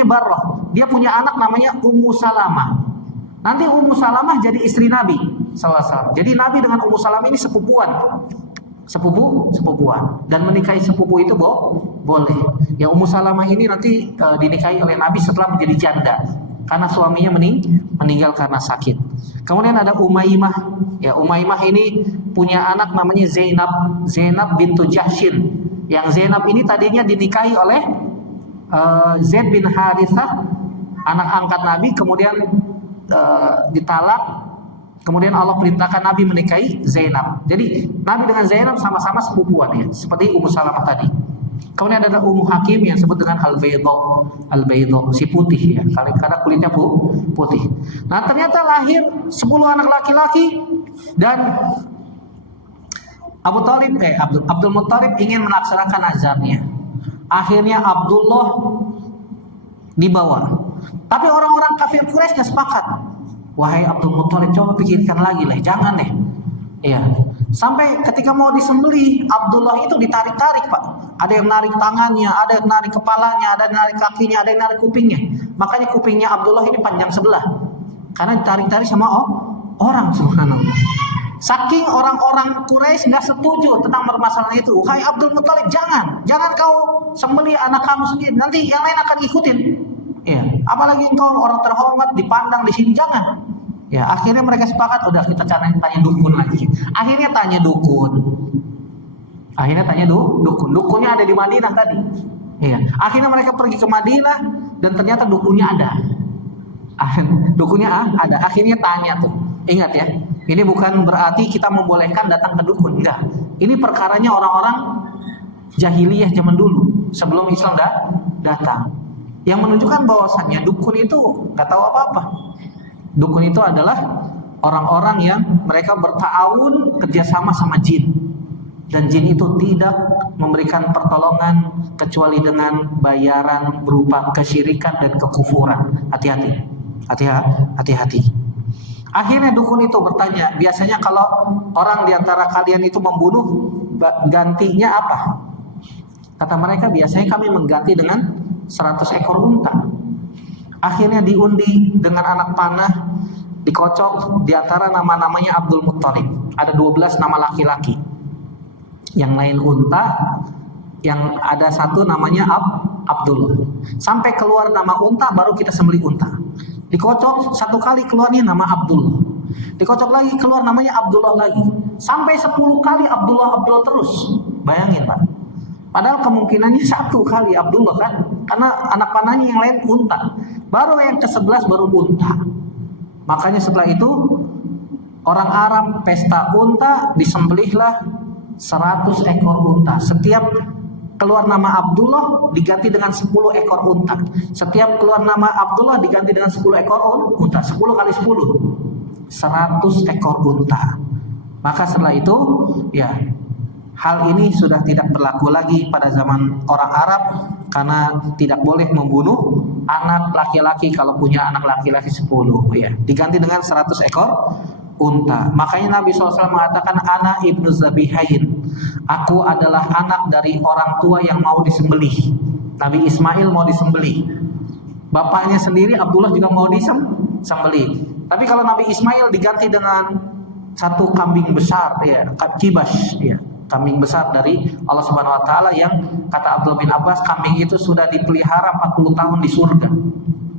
Barroh. Dia punya anak namanya Ummu Salamah. Nanti Ummu Salamah jadi istri Nabi sallallahu alaihi wasallam. Jadi Nabi dengan Ummu Salamah ini sepupuan dan menikahi sepupu itu boleh. Ya, Ummu Salamah ini nanti dinikahi oleh Nabi setelah menjadi janda karena suaminya meninggal karena sakit. Kemudian ada Umaymah. Ya, Umaymah ini punya anak namanya Zainab bintu Jahshin. Yang Zainab ini tadinya dinikahi oleh Zaid bin Harithah, anak angkat Nabi, kemudian ditalak. Kemudian Allah perintahkan Nabi menikahi Zainab. Jadi Nabi dengan Zainab sama-sama sepupuan ya, seperti Ummu Salamah tadi. Kemudian ada Ummu Hakim yang disebut dengan Al-Baydo, si putih ya, karena kulitnya putih. Nah, ternyata lahir 10 anak laki-laki dan Abdul Muthalib ingin melaksanakan nazarnya. Akhirnya Abdullah dibawa. Tapi orang-orang kafir Quraisy nggak sepakat. Wahai Abdul Muthalib, coba pikirkan lagi lah, jangan deh. Iya. Sampai ketika mau disembelih, Abdullah itu ditarik-tarik, Pak. Ada yang narik tangannya, ada yang narik kepalanya, ada yang narik kakinya, ada yang narik kupingnya. Makanya kupingnya Abdullah ini panjang sebelah. Karena ditarik-tarik sama orang, subhanallah. Saking orang-orang Quraisy nggak setuju tentang permasalahan itu. Wahai Abdul Muthalib, jangan kau sembelih anak kamu sendiri. Nanti yang lain akan ikutin. Ya, apalagi engkau orang terhormat dipandang di sini, jangan. Ya, akhirnya mereka sepakat, udah kita tanya dukun lagi. Akhirnya tanya dukun. Dukunnya ada di Madinah tadi. Ya, akhirnya mereka pergi ke Madinah dan ternyata dukunnya ada. Dukunnya ada. Akhirnya tanya tuh. Ingat ya, ini bukan berarti kita membolehkan datang ke dukun, enggak. Ini perkaranya orang-orang jahiliyah zaman dulu sebelum Islam datang. Yang menunjukkan bahwasannya dukun itu nggak tahu apa-apa. Dukun itu adalah orang-orang yang mereka berta'awun kerjasama sama jin. Dan jin itu tidak memberikan pertolongan kecuali dengan bayaran berupa kesyirikan dan kekufuran. Hati-hati. Akhirnya dukun itu bertanya, biasanya kalau orang diantara kalian itu membunuh, gantinya apa? Kata mereka, biasanya kami mengganti dengan 100 ekor unta. Akhirnya diundi dengan anak panah, dikocok di antara nama-namanya Abdul Muthalib. Ada 12 nama laki-laki. Yang lain unta, yang ada satu namanya Abdul. Sampai keluar nama unta baru kita sembelih unta. Dikocok satu kali keluarnya nama Abdul. Dikocok lagi keluar namanya Abdullah lagi. Sampai 10 kali Abdullah terus. Bayangin, Pak. Padahal kemungkinannya 1 kali Abdullah kan, karena anak panahnya yang lain unta. Baru yang ke-11 baru unta. Makanya setelah itu orang Arab pesta unta, disembelihlah 100 ekor unta. Setiap keluar nama Abdullah diganti dengan 10 ekor unta. Setiap keluar nama Abdullah diganti dengan 10 ekor unta. 10 kali 10, 100 ekor unta. Maka setelah itu, ya, hal ini sudah tidak berlaku lagi pada zaman orang Arab, karena tidak boleh membunuh anak laki-laki kalau punya anak laki-laki 10, ya. Diganti dengan 100 ekor unta. Makanya Nabi SAW mengatakan, Ana ibnu Zabihain, aku adalah anak dari orang tua yang mau disembelih. Nabi Ismail mau disembelih, bapaknya sendiri Abdullah juga mau disembelih. Tapi kalau Nabi Ismail diganti dengan satu kambing besar, ya, kibas, ya, kambing besar dari Allah Subhanahu Wa Taala, yang kata Abdullah bin Abbas, kambing itu sudah dipelihara 40 tahun di surga.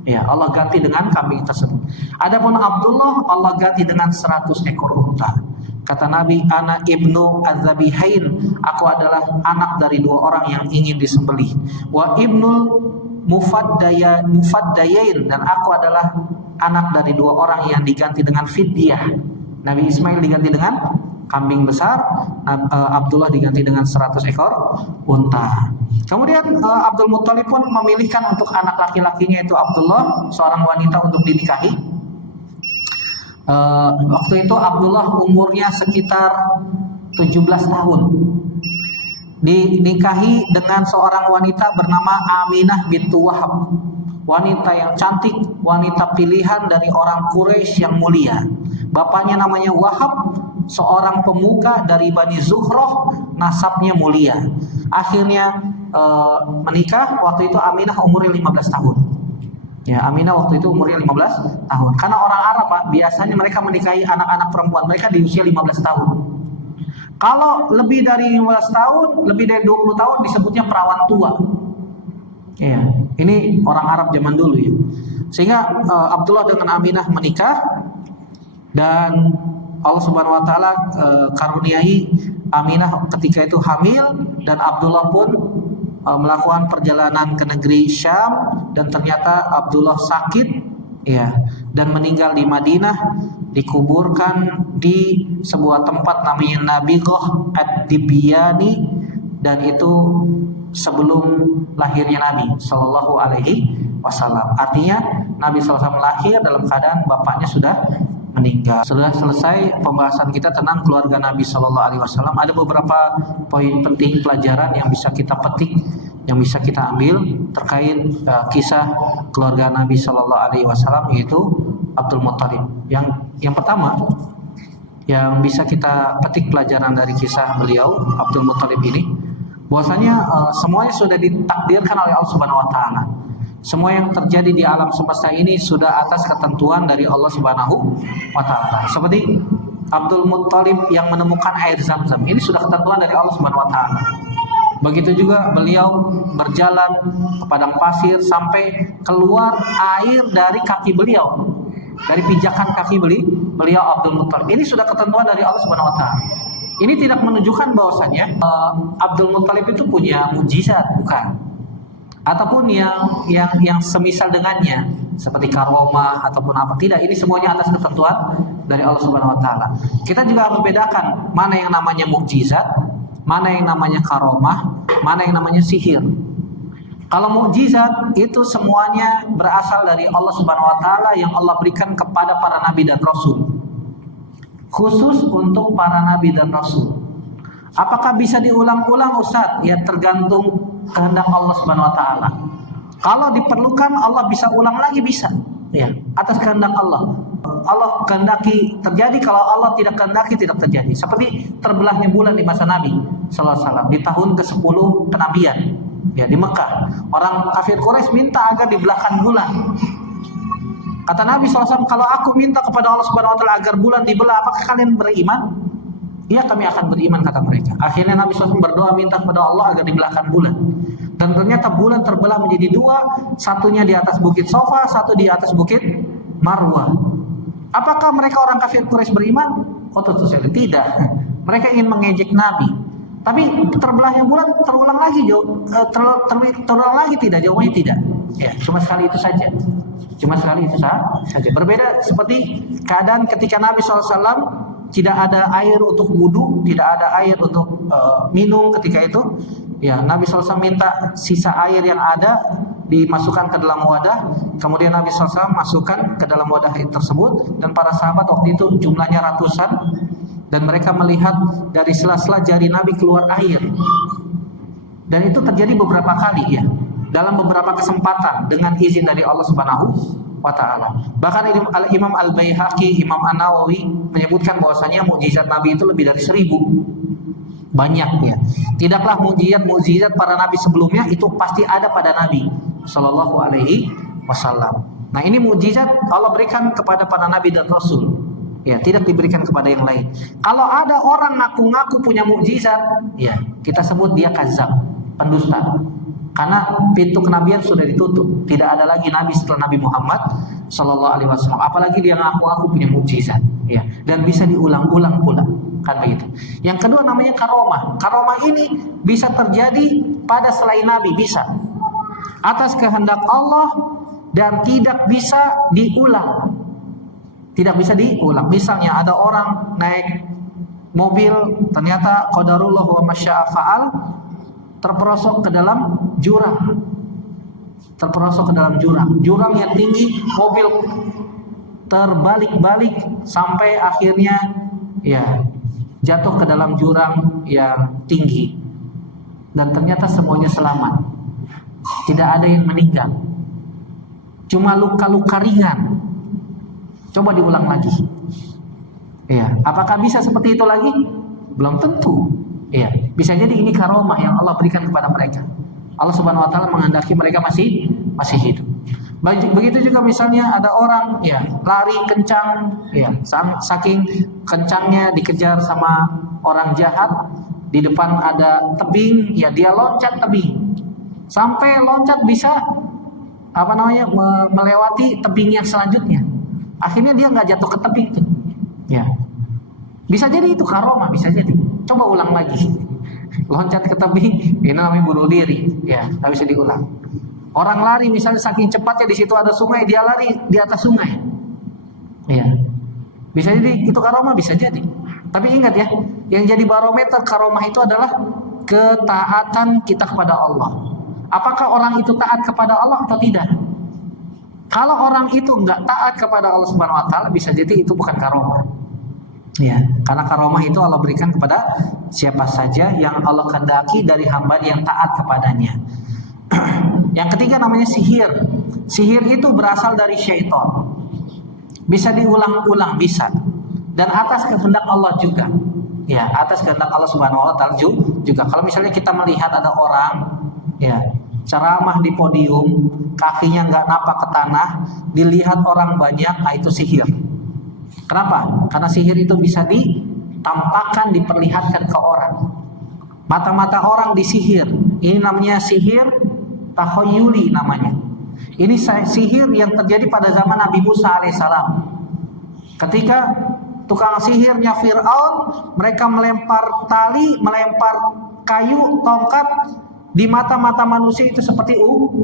Ya, Allah ganti dengan kambing tersebut. Adapun Abdullah, Allah ganti dengan 100 ekor unta. Kata Nabi, Ana ibnu Az-Zabihain, aku adalah anak dari dua orang yang ingin disembelih. Wa ibnul Mufaddayain, dan aku adalah anak dari dua orang yang diganti dengan fidyah. Nabi Ismail diganti dengan kambing besar, Abdullah diganti dengan 100 ekor unta. Kemudian Abdul Muttalib pun memilihkan untuk anak laki-lakinya itu Abdullah, seorang wanita, untuk dinikahi. Waktu itu Abdullah umurnya sekitar 17 tahun. Dinikahi dengan seorang wanita bernama Aminah bintu Wahab. Wanita yang cantik, wanita pilihan dari orang Quraisy yang mulia. Bapaknya namanya Wahab, seorang pemuka dari Bani Zuhroh, nasabnya mulia. Akhirnya menikah. Waktu itu Aminah umurnya 15 tahun. Ya, Aminah waktu itu umurnya 15 tahun. Karena orang Arab, Pak, biasanya mereka menikahi anak-anak perempuan mereka di usia 15 tahun. Kalau lebih dari 15 tahun, lebih dari 20 tahun disebutnya perawan tua. Ya, ini orang Arab zaman dulu, ya. Sehingga Abdullah dengan Aminah menikah, dan Allah Subhanahu Wa Taala karuniai Aminah ketika itu hamil, dan Abdullah pun melakukan perjalanan ke negeri Syam, dan ternyata Abdullah sakit, ya, dan meninggal di Madinah, dikuburkan di sebuah tempat namanya Nabighah Ad-Dibyani, dan itu sebelum lahirnya Nabi Shallallahu Alaihi Wasallam. Artinya Nabi SAW lahir dalam keadaan bapaknya sudah meninggal. Sudah selesai pembahasan kita tentang keluarga Nabi Shallallahu Alaihi Wasallam. Ada beberapa poin penting pelajaran yang bisa kita petik, yang bisa kita ambil terkait kisah keluarga Nabi Shallallahu Alaihi Wasallam, yaitu Abdul Muttalib. Yang pertama yang bisa kita petik pelajaran dari kisah beliau Abdul Muttalib ini, bahwasanya semuanya sudah ditakdirkan oleh Allah Subhanahu Wa Taala. Semua yang terjadi di alam semesta ini sudah atas ketentuan dari Allah Subhanahu Wa Taala. Seperti Abdul Muttalib yang menemukan air Zam-Zam, ini sudah ketentuan dari Allah Subhanahu Wa Taala. Begitu juga beliau berjalan ke padang pasir sampai keluar air dari kaki beliau, dari pijakan kaki beliau Abdul Muttalib. Ini sudah ketentuan dari Allah Subhanahu Wa Taala. Ini tidak menunjukkan bahwasanya Abdul Muttalib itu punya mukjizat, bukan, ataupun yang semisal dengannya seperti karomah ataupun apa. Tidak, ini semuanya atas ketentuan dari Allah Subhanahu Wa Taala. Kita juga harus bedakan mana yang namanya mukjizat, mana yang namanya karomah, mana yang namanya sihir. Kalau mukjizat itu semuanya berasal dari Allah Subhanahu Wa Taala yang Allah berikan kepada para nabi dan rasul, khusus untuk para nabi dan rasul. Apakah bisa diulang-ulang, Ustaz? Ya, tergantung kehendak Allah Subhanahu Wa Taala. Kalau diperlukan Allah bisa ulang lagi, bisa. Ya, atas kehendak Allah. Allah kehendaki terjadi, kalau Allah tidak kehendaki tidak terjadi. Seperti terbelahnya bulan di masa Nabi Sallallahu Alaihi Wasallam di tahun ke-10 kenabian, ya, di Mekah. Orang kafir Quraisy minta agar dibelahkan bulan. Kata Nabi SAW, kalau aku minta kepada Allah Subhanahu Wa Taala agar bulan dibelah, apakah kalian beriman? Ya, kami akan beriman, kata mereka. Akhirnya Nabi SAW berdoa minta kepada Allah agar dibelahkan bulan. Dan ternyata bulan terbelah menjadi dua, satunya di atas bukit Sofa, satu di atas bukit Marwah. Apakah mereka orang kafir Quraisy beriman? Oh, tentu saja tidak. Mereka ingin mengejek Nabi. Tapi terbelahnya bulan terulang lagi terulang lagi tidak? Jawabannya tidak. Ya, cuma sekali itu saja. Cuma sekali itu saja. Berbeda seperti keadaan ketika Nabi SAW tidak ada air untuk wudu, tidak ada air untuk minum ketika itu. Ya, Nabi SAW minta sisa air yang ada dimasukkan ke dalam wadah. Kemudian Nabi SAW masukkan ke dalam wadah tersebut, dan para sahabat waktu itu jumlahnya ratusan, dan mereka melihat dari sela-sela jari Nabi keluar air. Dan itu terjadi beberapa kali ya, dalam beberapa kesempatan dengan izin dari Allah Subhanahu wa ta'ala. Bahkan Imam Al-Baihaqi, Imam An-Nawawi menyebutkan bahwasanya mukjizat Nabi itu lebih dari 1000. Banyak ya. Tidaklah mukjizat para nabi sebelumnya itu pasti ada pada Nabi Shallallahu Alaihi Wasallam. Nah, ini mukjizat Allah berikan kepada para nabi dan rasul. Ya, tidak diberikan kepada yang lain. Kalau ada orang ngaku-ngaku punya mukjizat, ya kita sebut dia kadzab, pendusta. Karena pintu kenabian sudah ditutup, tidak ada lagi nabi setelah Nabi Muhammad Shallallahu Alaihi Wasallam. Apalagi dia ngaku-ngaku punya mukjizat, ya, dan bisa diulang-ulang pula, kan begitu. Yang kedua namanya karomah. Karomah ini bisa terjadi pada selain nabi, bisa atas kehendak Allah dan tidak bisa diulang. Tidak bisa diulang. Misalnya ada orang naik mobil, ternyata qadarullah wa masya'a fa'al, terperosok ke dalam jurang. Terperosok ke dalam jurang. Jurang yang tinggi, mobil terbalik-balik sampai akhirnya ya jatuh ke dalam jurang yang tinggi. Dan ternyata semuanya selamat. Tidak ada yang meninggal. Cuma luka-luka ringan. Coba diulang lagi. Ya, apakah bisa seperti itu lagi? Belum tentu. Ya, bisa jadi ini karomah yang Allah berikan kepada mereka. Allah Subhanahu wa taala menghendaki mereka masih hidup. Begitu juga misalnya ada orang ya lari kencang, ya saking kencangnya dikejar sama orang jahat, di depan ada tebing, ya dia loncat tebing. Sampai loncat bisa melewati tebing yang selanjutnya. Akhirnya dia nggak jatuh ke tebing itu. Ya. Bisa jadi itu karomah, bisa jadi. Coba ulang lagi. Loncat ke tebing, ini namanya bunuh diri. Ya, nggak bisa diulang. Orang lari misalnya saking cepatnya, di situ ada sungai, dia lari di atas sungai. Ya. Bisa jadi itu karomah, bisa jadi. Tapi ingat ya, yang jadi barometer karomah itu adalah ketaatan kita kepada Allah. Apakah orang itu taat kepada Allah atau tidak? Kalau orang itu nggak taat kepada Allah Subhanahu wa taala, bisa jadi itu bukan karomah. Ya, karena karomah itu Allah berikan kepada siapa saja yang Allah kehendaki dari hamba yang taat kepadanya. Yang ketiga namanya sihir. Sihir itu berasal dari syaitan. Bisa diulang-ulang, bisa. Dan atas kehendak Allah juga. Ya, atas kehendak Allah Subhanahu wa taala juga. Kalau misalnya kita melihat ada orang ya ceramah di podium, kakinya nggak napak ke tanah, dilihat orang banyak, nah itu sihir. Kenapa? Karena sihir itu bisa ditampakkan, diperlihatkan ke orang. Mata-mata orang disihir. Ini namanya sihir takhayyuli namanya. Ini sihir yang terjadi pada zaman Nabi Musa alaihissalam. Ketika tukang sihirnya Fir'aun, mereka melempar tali, melempar kayu, tongkat, di mata-mata manusia itu seperti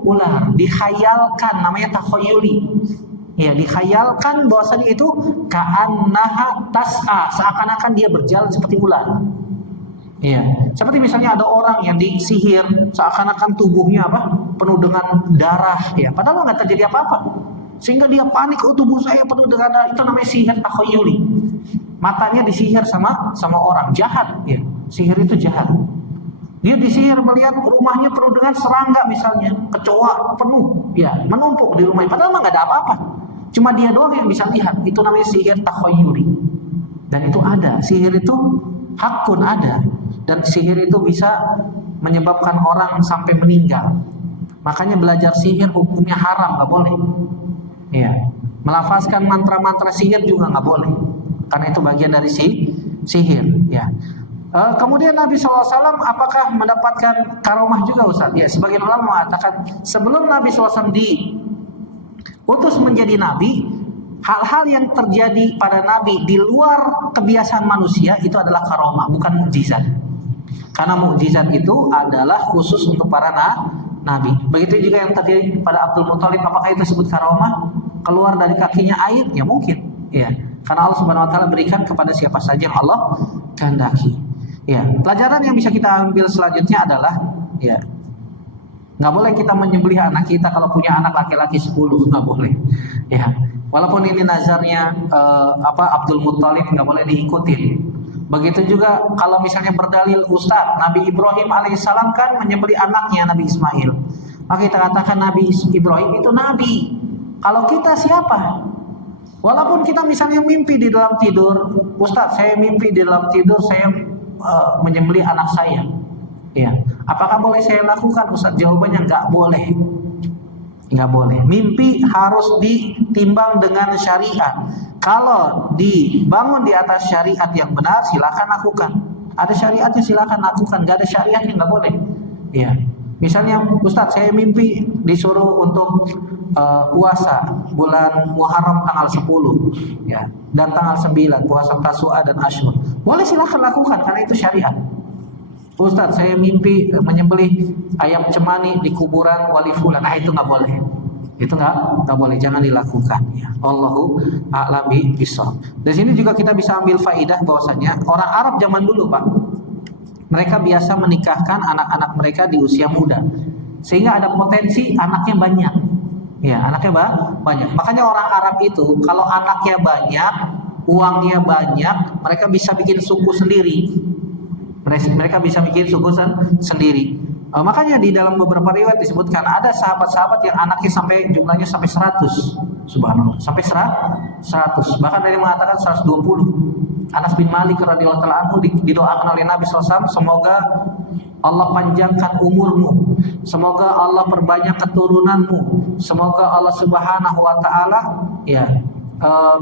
ular, dikhayalkan, namanya takhayyuli. Ya, dikhayalkan bahwasanya itu ka'annaha tas'a, seakan-akan dia berjalan seperti ular. Ya, seperti misalnya ada orang yang disihir seakan-akan tubuhnya penuh dengan darah, ya, padahal nggak terjadi apa-apa. Sehingga dia panik, tubuh saya penuh dengan darah. Itu namanya sihir takhayyuli. Matanya disihir sama orang jahat, ya. Sihir itu jahat. Dia disihir melihat rumahnya penuh dengan serangga misalnya, kecoa penuh, ya, menumpuk di rumahnya. Padahal nggak ada apa-apa. Cuma dia doang yang bisa lihat. Itu namanya sihir takhayyuli. Dan itu ada. Sihir itu hakun ada. Dan sihir itu bisa menyebabkan orang sampai meninggal. Makanya belajar sihir hukumnya haram, nggak boleh. Ya, melafazkan mantra-mantra sihir juga nggak boleh. Karena itu bagian dari sihir. Ya. Kemudian Nabi SAW apakah mendapatkan karomah juga Ustaz? Ya, sebagian ulama mengatakan sebelum Nabi SAW diutus menjadi Nabi, hal-hal yang terjadi pada Nabi di luar kebiasaan manusia itu adalah karomah, bukan mukjizat. Karena mukjizat itu adalah khusus untuk para nabi. Begitu juga yang tadi pada Abdul Muthalib, apakah itu disebut karomah? Keluar dari kakinya air? Ya mungkin. Ya, karena Allah Subhanahu wa taala berikan kepada siapa saja yang Allah kehendaki. Ya, pelajaran yang bisa kita ambil selanjutnya adalah ya, nggak boleh kita menyembelih anak kita kalau punya anak laki-laki 10, nggak boleh. Ya, walaupun ini nazarnya Abdul Muthalib, nggak boleh diikutin. Begitu juga kalau misalnya berdalil Ustadz Nabi Ibrahim alaihissalam kan menyembelih anaknya Nabi Ismail, maka kita katakan Nabi Ibrahim itu nabi. Kalau kita siapa? Walaupun kita misalnya mimpi di dalam tidur, Ustadz saya mimpi di dalam tidur saya menyembelih anak saya. Ya, apakah boleh saya lakukan, Ustadz? Jawabannya nggak boleh. Nggak boleh. Mimpi harus ditimbang dengan syariat. Kalau dibangun di atas syariat yang benar, silakan lakukan. Ada syariatnya silakan lakukan. Nggak ada syariatnya nggak boleh. Ya, misalnya Ustadz saya mimpi disuruh untuk puasa bulan Muharram tanggal 10 ya, dan tanggal 9 puasa Tasu'a dan Asyur. Boleh silakan lakukan karena itu syariat. Ustadz saya mimpi menyembelih ayam cemani di kuburan wali fulan. Itu nggak boleh. Itu nggak boleh, jangan dilakukan ya. Allahu a'lam bishawab. Dari sini juga kita bisa ambil faidah bahwasanya orang Arab zaman dulu, Pak, mereka biasa menikahkan anak-anak mereka di usia muda sehingga ada potensi anaknya banyak. Ya, anaknya banyak. Makanya orang Arab itu kalau anaknya banyak, uangnya banyak, mereka bisa bikin suku sendiri. Mereka bisa bikin suku sendiri. Makanya di dalam beberapa riwayat disebutkan ada sahabat-sahabat yang anaknya jumlahnya sampai 100. Subhanallah, sampai 100. Bahkan ada yang mengatakan 120. Anas bin Malik radhiyallahu taala anhu didoakan oleh Nabi SAW, semoga Allah panjangkan umurmu, semoga Allah perbanyak keturunanmu, semoga Allah Subhanahu wa taala ya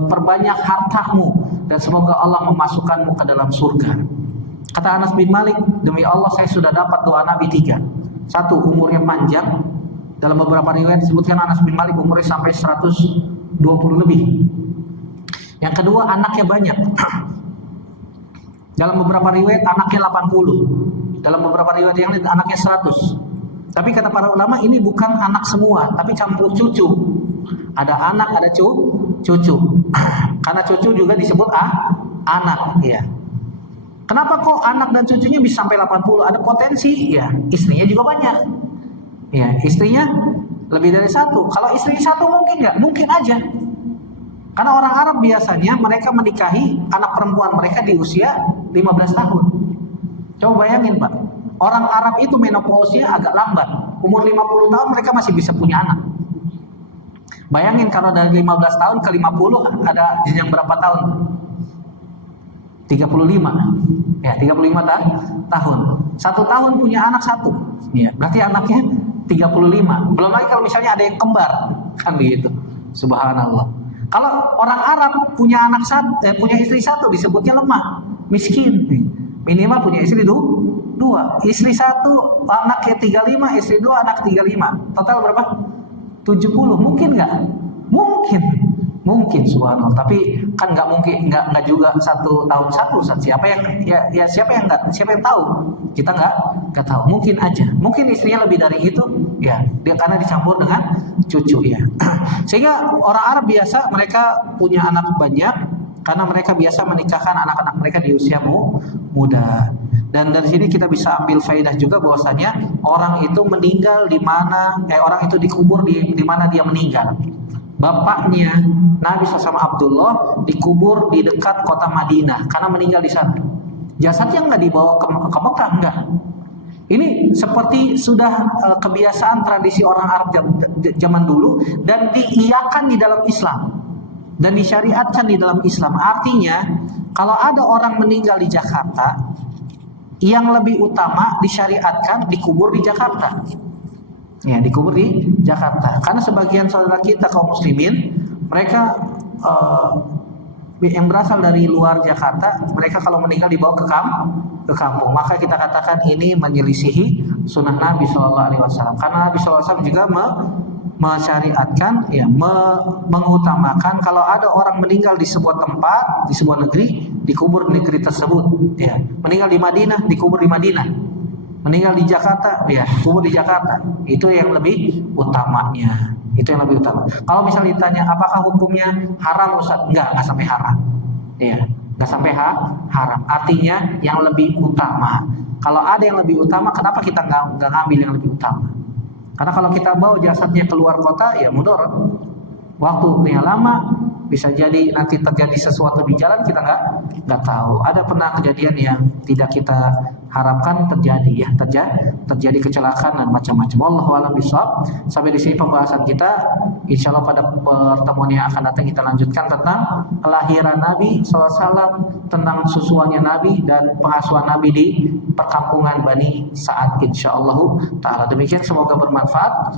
perbanyak hartamu, dan semoga Allah memasukkanmu ke dalam surga. Kata Anas bin Malik, demi Allah saya sudah dapat doa Nabi 3. Satu, umurnya panjang. Dalam beberapa riwayat disebutkan Anas bin Malik umurnya sampai 120 lebih. Yang kedua, anaknya banyak. Dalam beberapa riwayat anaknya 80. Dalam beberapa riwayat yang lain anaknya 100. Tapi kata para ulama ini bukan anak semua, tapi campur cucu. Ada anak, ada cucu. Karena cucu juga disebut anak, ya. Kenapa kok anak dan cucunya bisa sampai 80? Ada potensi, ya. Istrinya juga banyak. Ya, istrinya lebih dari satu. Kalau istrinya satu mungkin nggak? Mungkin aja. Karena orang Arab biasanya mereka menikahi anak perempuan mereka di usia 15 tahun. Coba bayangin, Pak. Orang Arab itu menopause-nya agak lambat. Umur 50 tahun mereka masih bisa punya anak. Bayangin kalau dari 15 tahun ke 50 ada jenjang berapa tahun? 35. Ya, 35 tahun. 1 tahun punya anak 1. Ya, berarti anaknya 35. Belum lagi kalau misalnya ada yang kembar, kan begitu. Subhanallah. Kalau orang Arab punya punya istri 1 disebutnya lemah, miskin. Minimal punya istri 2. Istri 1, anaknya 35, istri 2, anak 35. Total berapa? 70. Mungkin nggak? Mungkin, subhanallah. Tapi kan nggak mungkin, nggak juga 1 tahun 1. Siapa yang tahu? Kita nggak tahu. Mungkin aja. Mungkin istrinya lebih dari itu, ya. Dia karena dicampur dengan cucu, ya. Sehingga orang Arab biasa mereka punya anak banyak karena mereka biasa menikahkan anak-anak mereka di usia muda. Dan dari sini kita bisa ambil faedah juga bahwasanya orang itu meninggal di mana, orang itu dikubur di mana dia meninggal. Bapaknya Nabi SAW Abdullah dikubur di dekat kota Madinah karena meninggal di sana. Jasadnya nggak dibawa ke Mekah, enggak. Ini seperti sudah kebiasaan tradisi orang Arab zaman dulu dan diiyakan di dalam Islam dan disyariatkan di dalam Islam. Artinya kalau ada orang meninggal di Jakarta, yang lebih utama disyariatkan dikubur di Jakarta. Ya, dikubur di Jakarta. Karena sebagian saudara kita kaum muslimin, mereka yang berasal dari luar Jakarta, mereka kalau meninggal dibawa ke kampung. Maka kita katakan ini menyelisihi sunnah Nabi SAW. Karena Nabi SAW juga mensyariatkan ya mengutamakan kalau ada orang meninggal di sebuah tempat, di sebuah negeri, dikubur di negeri tersebut ya. Meninggal di Madinah, dikubur di Madinah. Meninggal di Jakarta ya, dikubur di Jakarta. Itu yang lebih utamanya. Itu yang lebih utama. Kalau misalnya ditanya apakah hukumnya haram Ustaz? Enggak sampai haram. Ya, enggak sampai haram. Artinya yang lebih utama. Kalau ada yang lebih utama, kenapa kita enggak ngambil yang lebih utama? Karena kalau kita bawa jasadnya keluar kota, ya mudarat. Waktunya lama, bisa jadi nanti terjadi sesuatu di jalan kita nggak tahu. Ada pernah kejadian yang tidak kita harapkan terjadi ya, terjadi kecelakaan dan macam-macam. Wallahu a'lam bishawab. Sampai di sini pembahasan kita. Insya Allah pada pertemuan yang akan datang kita lanjutkan tentang kelahiran Nabi SAW, tentang susuannya Nabi dan pengasuhan Nabi di perkampungan Bani Sa'ad. Insya Allah Taala. Demikian, semoga bermanfaat.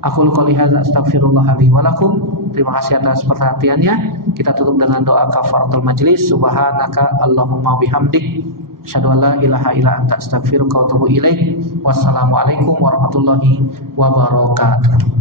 Aku qouli hadza astaghfirullah li wa lakum. Terima kasih atas perhatiannya. Kita tutup dengan doa kafaratul majlis. Subhanaka Allahumma bihamdik, asyhadu an la ilaha illa anta astaghfiruka wa atubu ilaik. Wassalamualaikum warahmatullahi wabarakatuh.